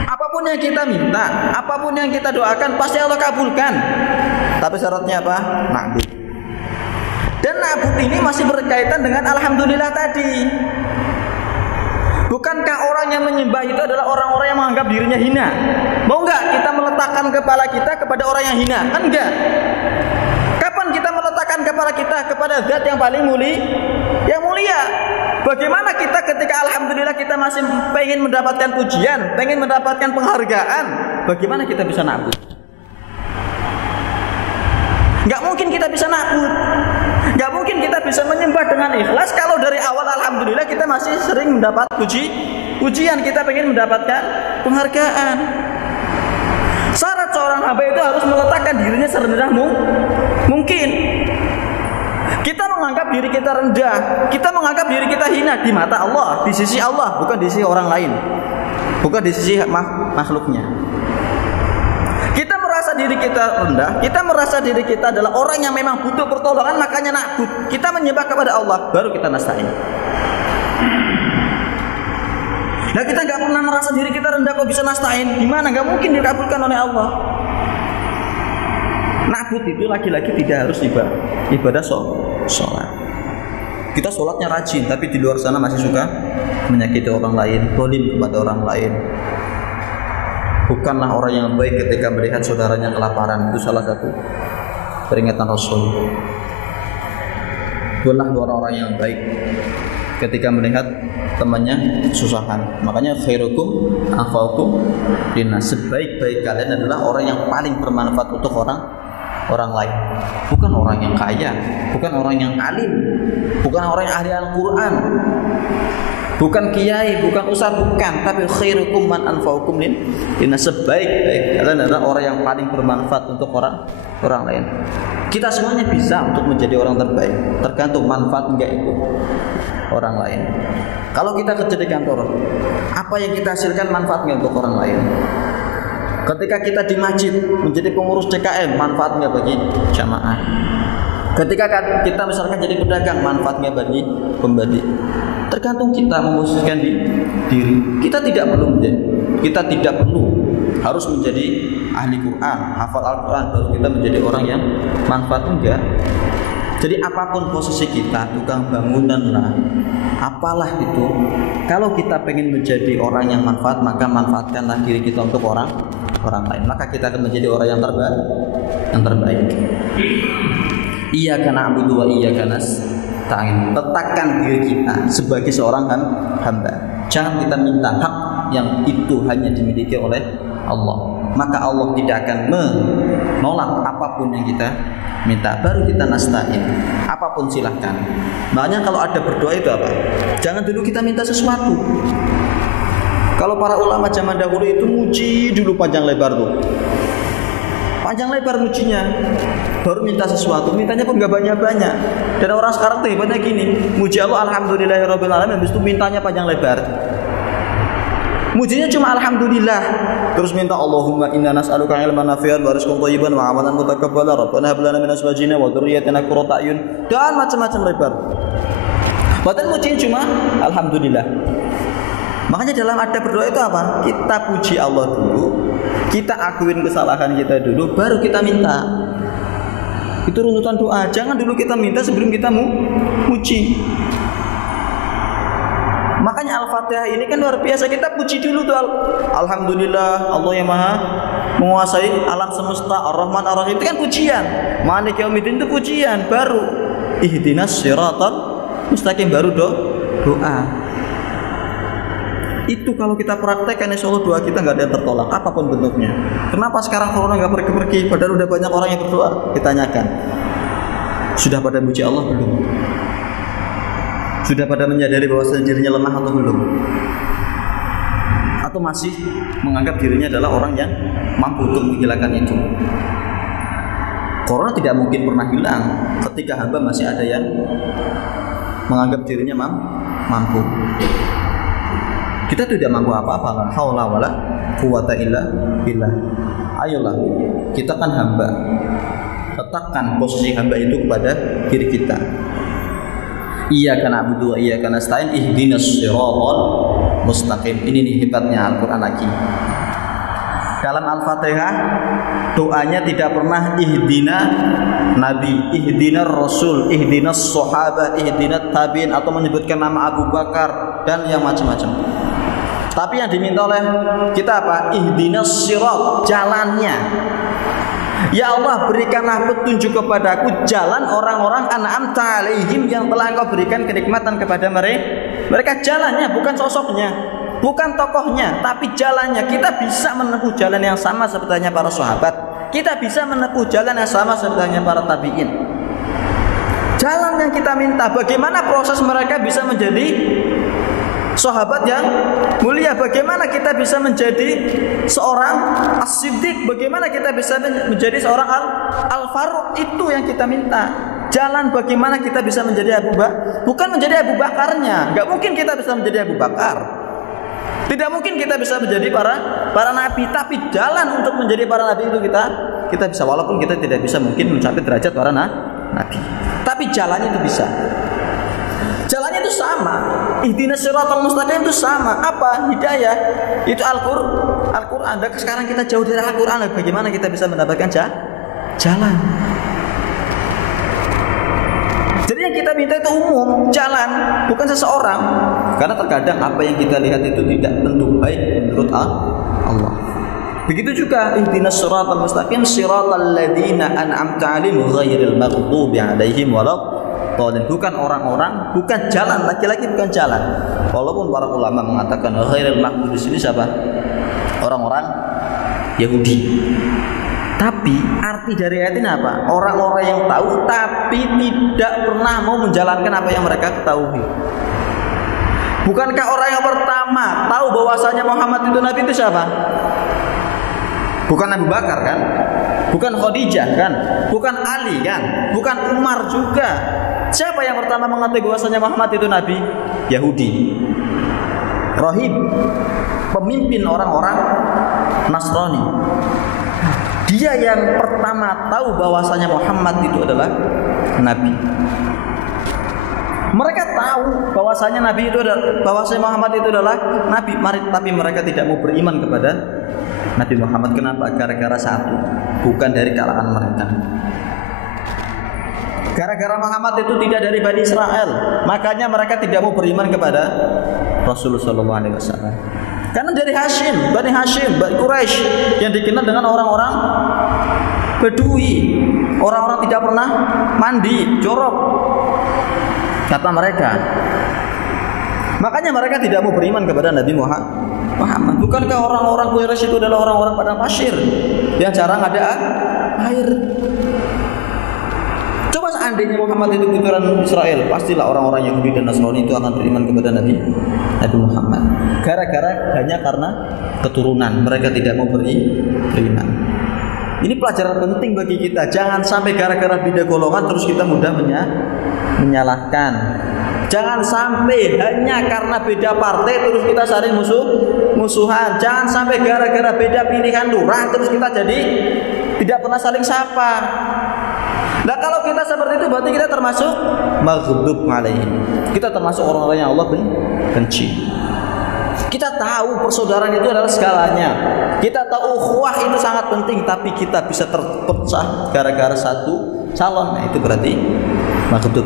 Apapun yang kita minta, apapun yang kita doakan pasti Allah kabulkan. Tapi syaratnya apa? Na'bud. Dan na'bud ini masih berkaitan dengan alhamdulillah tadi. Bukankah orang yang menyembah itu adalah orang-orang yang menganggap dirinya hina? Mau enggak kita meletakkan kepala kita kepada orang yang hina? Kan enggak. Kapan kita meletakkan kepala kita kepada zat yang paling mulia? Bagaimana kita ketika alhamdulillah kita masih pengen mendapatkan pujian, pengen mendapatkan penghargaan? Bagaimana kita bisa na'bud? Enggak mungkin kita bisa na'bud. Enggak mungkin kita bisa menyembah dengan ikhlas kalau dari awal alhamdulillah kita masih sering mendapat pujian, kita pengen mendapatkan penghargaan. Syarat seorang hamba itu harus meletakkan dirinya serendah mungkin. Kita menganggap diri kita rendah, kita menganggap diri kita hina di mata Allah, di sisi Allah, bukan di sisi orang lain, bukan di sisi makhluknya. Kita merasa diri kita rendah, kita merasa diri kita adalah orang yang memang butuh pertolongan, makanya na'bud. Kita menyembah kepada Allah, baru kita nasta'in. Nah, kita nggak pernah merasa diri kita rendah kok bisa nasta'in? Gimana? Nggak mungkin dikabulkan oleh Allah. Na'bud itu lagi-lagi tidak harus ibadah sholat. Kita sholatnya rajin, tapi di luar sana masih suka menyakiti orang lain, zalim kepada orang lain. Bukanlah orang yang baik ketika melihat saudaranya kelaparan. Itu salah satu peringatan Rasul. Bukanlah orang-orang yang baik ketika melihat temannya kesusahan. Makanya khairukum anfa'ukum linnas. Sebaik-baik kalian adalah orang yang paling bermanfaat untuk orang lain. Bukan orang yang kaya, bukan orang yang alim, bukan orang yang ahli Al-Quran, bukan kiai, bukan ustaz, bukan. Tapi khairukum man anfa'ukum linnas. Sebaik-baik kalian adalah orang yang paling bermanfaat untuk orang lain. Kita semuanya bisa untuk menjadi orang terbaik, tergantung manfaat enggak itu orang lain. Kalau kita kerja di kantor, apa yang kita hasilkan manfaatnya untuk orang lain? Ketika kita di masjid menjadi pengurus DKM, manfaatnya bagi jamaah. Ketika kita misalkan jadi pedagang, manfaatnya bagi pembeli. Tergantung kita memposisikan diri. Kita tidak perlu harus menjadi ahli Quran, hafal Al-Quran baru kita menjadi orang yang manfaat, enggak. Jadi apapun posisi kita, tukang bangunan lah, apalah itu, kalau kita pengen menjadi orang yang manfaat, maka manfaatkanlah diri kita untuk orang lain. Maka kita akan menjadi orang yang terbaik. Iyyaka na'budu wa iyyaka nasta'in. Letakkan diri kita sebagai seorang hamba. Jangan kita minta hak yang itu hanya dimiliki oleh Allah. Maka Allah tidak akan menolak apapun yang kita minta. Baru kita nasta'in. Apapun silahkan. Makanya kalau ada berdoa itu apa? Jangan dulu kita minta sesuatu. Kalau para ulama zaman dahulu itu muji dulu panjang lebar tuh. Panjang lebar mujinya. Baru minta sesuatu. Mintanya pun gak banyak-banyak. Dan orang sekarang tuh hebatnya gini. Muji Allah alhamdulillahirabbil alamin, habis itu mintanya panjang lebar. Mujinya cuma alhamdulillah. Terus minta Allahumma inna nas'aluka ilman nafi'an wa rizqan thayyiban wa amalan mutaqabbalan rabbana hab lana min azwajina wa dhurriyyatina qurrata a'yun, dan macam-macam lebar. Padahal mujinya cuma alhamdulillah. Makanya dalam ada berdoa itu apa? Kita puji Allah dulu, kita akuin kesalahan kita dulu, baru kita minta. Itu runutan doa. Jangan dulu kita minta sebelum kita muji. Makanya Al-Fatihah ini kan luar biasa. Kita puji dulu tuh. Alhamdulillah, Allah yang maha menguasai alam semesta, Ar-Rahman Ar-Rahim. Itu kan pujian. Maliki yaumiddin itu pujian. Baru ihdinas siratal mustaqim, baru doa. Itu kalau kita praktekkan, insya Allah doa kita nggak ada yang tertolak apapun bentuknya. Kenapa sekarang corona nggak pergi-pergi? Padahal udah banyak orang yang berdoa. Ditanyakan, sudah pada muji Allah belum? Sudah pada menyadari bahwa dirinya lemah atau belum? Atau masih menganggap dirinya adalah orang yang mampu untuk menghilangkan itu? Corona tidak mungkin pernah hilang ketika hamba masih ada yang menganggap dirinya mampu. Kita tidak mampu apa-apa. La haula wala quwata illa billah. Ayolah, kita kan hamba. Letakkan posisi hamba itu kepada diri kita. Iyyaka na'budu wa iyyaka nasta'in ihdinas siratal mustaqim. Ini nih hebatnya Al-Qur'an lagi. Dalam Al-Fatihah doanya tidak pernah ihdina Nabi, ihdina Rasul, ihdinas sahabah, ihdinat tabi'in, atau menyebutkan nama Abu Bakar dan yang macam-macam. Tapi yang diminta oleh kita apa? Ihdinas sirat, jalannya. Ya Allah, berikanlah petunjuk kepadaku jalan orang-orang an'amta alaihim yang telah Engkau berikan kenikmatan kepada mereka. Jalannya, bukan sosoknya, bukan tokohnya, tapi jalannya. Kita bisa menempuh jalan yang sama seperti para sahabat. Kita bisa menempuh jalan yang sama seperti para tabi'in. Jalan yang kita minta, bagaimana proses mereka bisa menjadi sahabat yang mulia, bagaimana kita bisa menjadi seorang as-siddiq, bagaimana kita bisa menjadi seorang al-faruq. Itu yang kita minta. Jalan bagaimana kita bisa menjadi Abu Bakar, bukan menjadi Abu Bakarnya. Gak mungkin kita bisa menjadi Abu Bakar, tidak mungkin kita bisa menjadi para nabi. Tapi jalan untuk menjadi para nabi itu kita bisa, walaupun kita tidak bisa mungkin mencapai derajat para nabi, tapi jalannya itu bisa. Jalannya itu sama. Ihdinas siratal mustaqim itu sama. Apa? Hidayah. Itu Al-Qur'an. Dan sekarang kita jauh dari Al-Qur'an, bagaimana kita bisa mendapatkan jalan? Jadi yang kita minta itu umum, jalan, bukan seseorang. Karena terkadang apa yang kita lihat itu tidak tentu baik menurut Allah. Begitu juga ihdinas siratal mustaqim, siratal ladzina an'amta 'alaihim ghairil maghdubi 'alaihim walad. Bukan orang-orang, bukan jalan, laki-laki bukan jalan. Walaupun para ulama mengatakan ghairil maghdubi di sini siapa? Orang-orang Yahudi. Tapi arti dari ayat ini apa? Orang-orang yang tahu tapi tidak pernah mau menjalankan apa yang mereka ketahui. Bukankah orang yang pertama tahu bahwasanya Muhammad itu nabi itu siapa? Bukan Abu Bakar kan? Bukan Khadijah kan? Bukan Ali kan? Bukan Umar juga. Siapa yang pertama mengetahui bahwasanya Muhammad itu nabi? Yahudi. Rahib, pemimpin orang-orang Nasrani. Dia yang pertama tahu bahwasanya Muhammad itu adalah nabi. Mereka tahu bahwasanya bahwasanya Muhammad itu adalah nabi, tapi mereka tidak mau beriman kepada Nabi Muhammad. Kenapa? Gara-gara satu, bukan dari kalangan mereka. Gara-gara Muhammad itu tidak dari Bani Israel, makanya mereka tidak mau beriman kepada Rasulullah SAW. Karena dari Hashim, Bani Hashim, Bani Quraisy yang dikenal dengan orang-orang Badui, orang-orang tidak pernah mandi, jorok, kata mereka. Makanya mereka tidak mau beriman kepada Nabi Muhammad. Bukankah orang-orang Quraisy itu adalah orang-orang padang pasir yang jarang ada air? Coba seandainya Muhammad itu keturunan Israel, pastilah orang-orang Yahudi dan Nasrani itu akan beriman kepada Nabi Muhammad. Gara-gara hanya karena keturunan, mereka tidak mau beriman. Ini pelajaran penting bagi kita. Jangan sampai gara-gara beda golongan terus kita mudah menyalahkan. Jangan sampai hanya karena beda partai terus kita saling musuhan. Jangan sampai gara-gara beda pilihan lurah terus kita jadi tidak pernah saling sapa. Nah, kalau kita seperti itu berarti kita termasuk maghdub alaihim. Kita termasuk orang-orang yang Allah benci. Kita tahu persaudaraan itu adalah segalanya. Kita tahu ukhuwah itu sangat penting, tapi kita bisa terpecah gara-gara satu calon. Nah, itu berarti maghdub.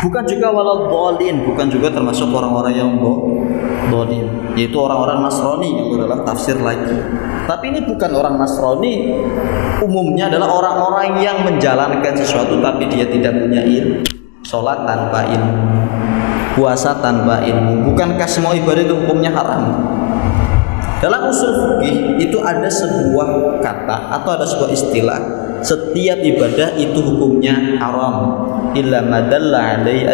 Bukan juga walad dhalin, bukan juga termasuk orang-orang yang dhalin, yaitu orang-orang Nasrani yang dalam tafsir lagi. Tapi ini bukan orang Nasrani, umumnya adalah orang-orang yang menjalankan sesuatu tapi dia tidak punya ilmu. Sholat tanpa ilmu, puasa tanpa ilmu. Bukankah semua ibadah itu hukumnya haram? Dalam usul fikih itu ada sebuah kata atau ada sebuah istilah, setiap ibadah itu hukumnya haram illa madalla alaihi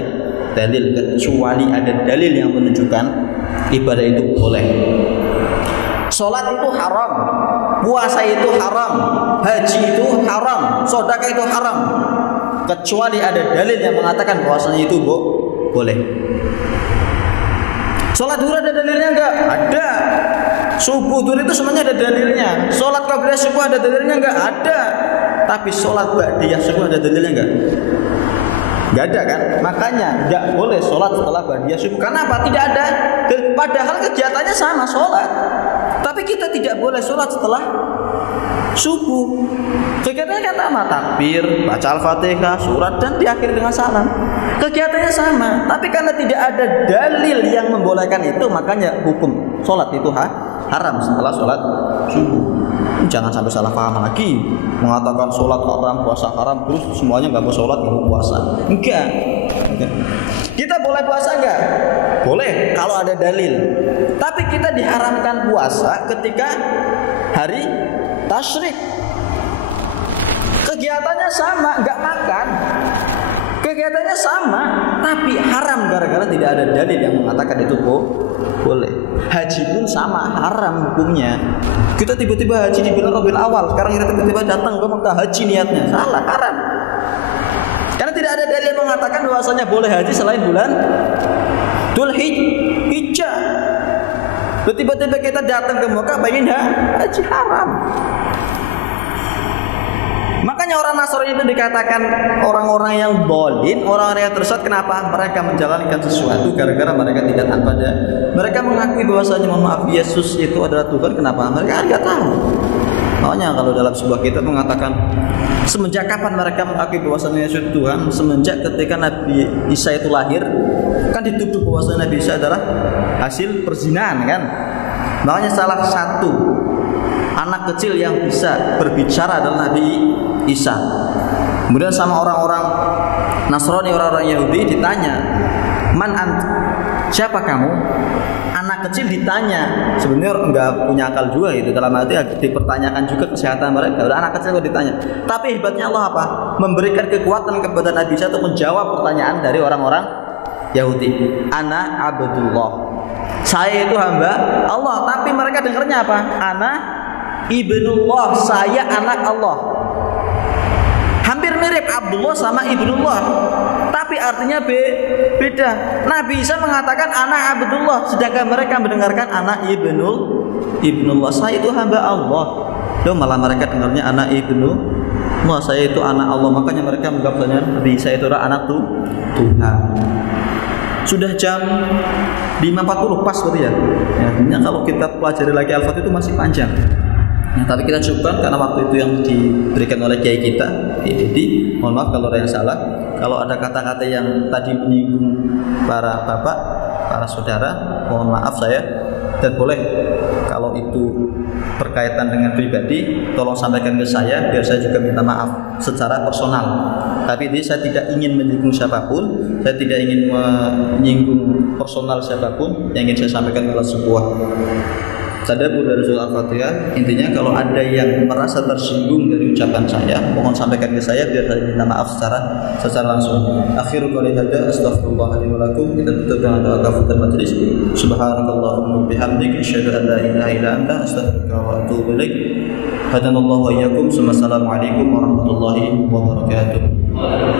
dalil, kecuali ada dalil yang menunjukkan ibadah itu boleh. Sholat itu haram, puasa itu haram, haji itu haram, sedekah itu haram, kecuali ada dalil yang mengatakan bahwasanya itu boleh. Sholat duhur ada dalilnya enggak? Ada. Subuh duhur itu semuanya ada dalilnya. Sholat qabliyah subuh ada dalilnya enggak? Ada. Tapi sholat ba'diyah subuh ada dalilnya enggak? Enggak ada kan? Makanya enggak boleh sholat setelah ba'diyah subuh. Kenapa? Tidak ada. Padahal kegiatannya sama, sholat. Tapi kita tidak boleh sholat setelah subuh. Kegiatannya kan sama, takbir, baca Al-Fatihah, surat, dan diakhiri dengan salam. Kegiatannya sama, tapi karena tidak ada dalil yang membolehkan itu, makanya hukum sholat itu haram setelah sholat subuh. Jangan sampai salah paham lagi, mengatakan sholat haram, puasa haram, terus semuanya nggak mau sholat, nggak mau puasa. Enggak. Kita boleh puasa enggak? Boleh kalau ada dalil. Tapi kita diharamkan puasa ketika hari tasyrik. Kegiatannya sama, enggak makan. Kegiatannya sama, tapi haram gara-gara tidak ada dalil yang mengatakan itu boleh. Haji pun sama, haram hukumnya. Kita tiba-tiba haji di bulan Rabiul Awal, sekarang kita tiba-tiba datang ke Mekah haji niatnya, salah, haram. Karena tidak ada dalil yang mengatakan bahwasanya boleh haji selain bulan Dzulhijjah. Tiba-tiba kita datang ke Mekah pengen haji, haram. Makanya orang Nasrani itu dikatakan orang-orang yang dhalin, orang-orang yang tersesat. Kenapa? Mereka menjalankan sesuatu gara-gara mereka tidak tanpa dalil. Mereka mengakui bahwasanya mohon maaf Yesus itu adalah Tuhan. Kenapa? Mereka enggak tahu. Makanya kalau dalam sebuah kitab mengatakan semenjak kapan mereka mengakui bahwasanya Yesus Tuhan? Semenjak ketika Nabi Isa itu lahir, kan dituduh bahwasanya Nabi Isa adalah hasil perzinahan kan? Makanya salah satu anak kecil yang bisa berbicara adalah Nabi Isa. Kemudian sama orang-orang Nasrani, orang-orang Yahudi ditanya, "Man ant? Siapa kamu?" Anak kecil ditanya, sebenarnya enggak punya akal juga gitu. Dalam arti dipertanyakan juga kesehatan mereka. Udah anak kecil kok ditanya. Tapi hebatnya Allah apa? Memberikan kekuatan kepada Nabi Isa untuk menjawab pertanyaan dari orang-orang Yahudi. Ana abdullah. Saya itu hamba Allah. Tapi mereka dengarnya apa? Ana ibnullah. Saya anak Allah. Hampir mirip Abdullah sama Ibnullah, tapi artinya beda. Nabi Isa mengatakan anak Abdullah, sedangkan mereka mendengarkan anak Ibnullah. Saya itu hamba Allah. Loh, malah mereka dengarnya anak Ibnullah, saya itu anak Allah. Makanya mereka menganggap Nabi Isa itu adalah anak Tuhan. Sudah jam 5.40 pas berarti ya. Ya, kalau kita pelajari lagi Al-Fatihah itu masih panjang. Nah, tapi kita coba karena waktu itu yang diberikan oleh kiai kita. Jadi mohon maaf kalau ada yang salah. Kalau ada kata-kata yang tadi menyinggung para bapak, para saudara, mohon maaf saya. Dan boleh kalau itu berkaitan dengan pribadi, tolong sampaikan ke saya biar saya juga minta maaf secara personal. Tapi ini saya tidak ingin menyinggung siapapun, saya tidak ingin menyinggung personal siapapun. Yang ingin saya sampaikan adalah sebuah tadabbur dari surah Al-Fatihah. Intinya kalau ada yang merasa tersinggung dari ucapan saya, mohon sampaikan ke saya biar saya minta maaf secara langsung. Akhirul qouli hadza astaghfirullah li wa lakum. Kita tutup dengan doa kafaratul majlis. Subhanakallahumma bihamdika asyhadu an la ilaha illa anta astaghfiruka wa atubu ilaik. Hadanallahu wa iyyakum. Assalamualaikum warahmatullahi wabarakatuh.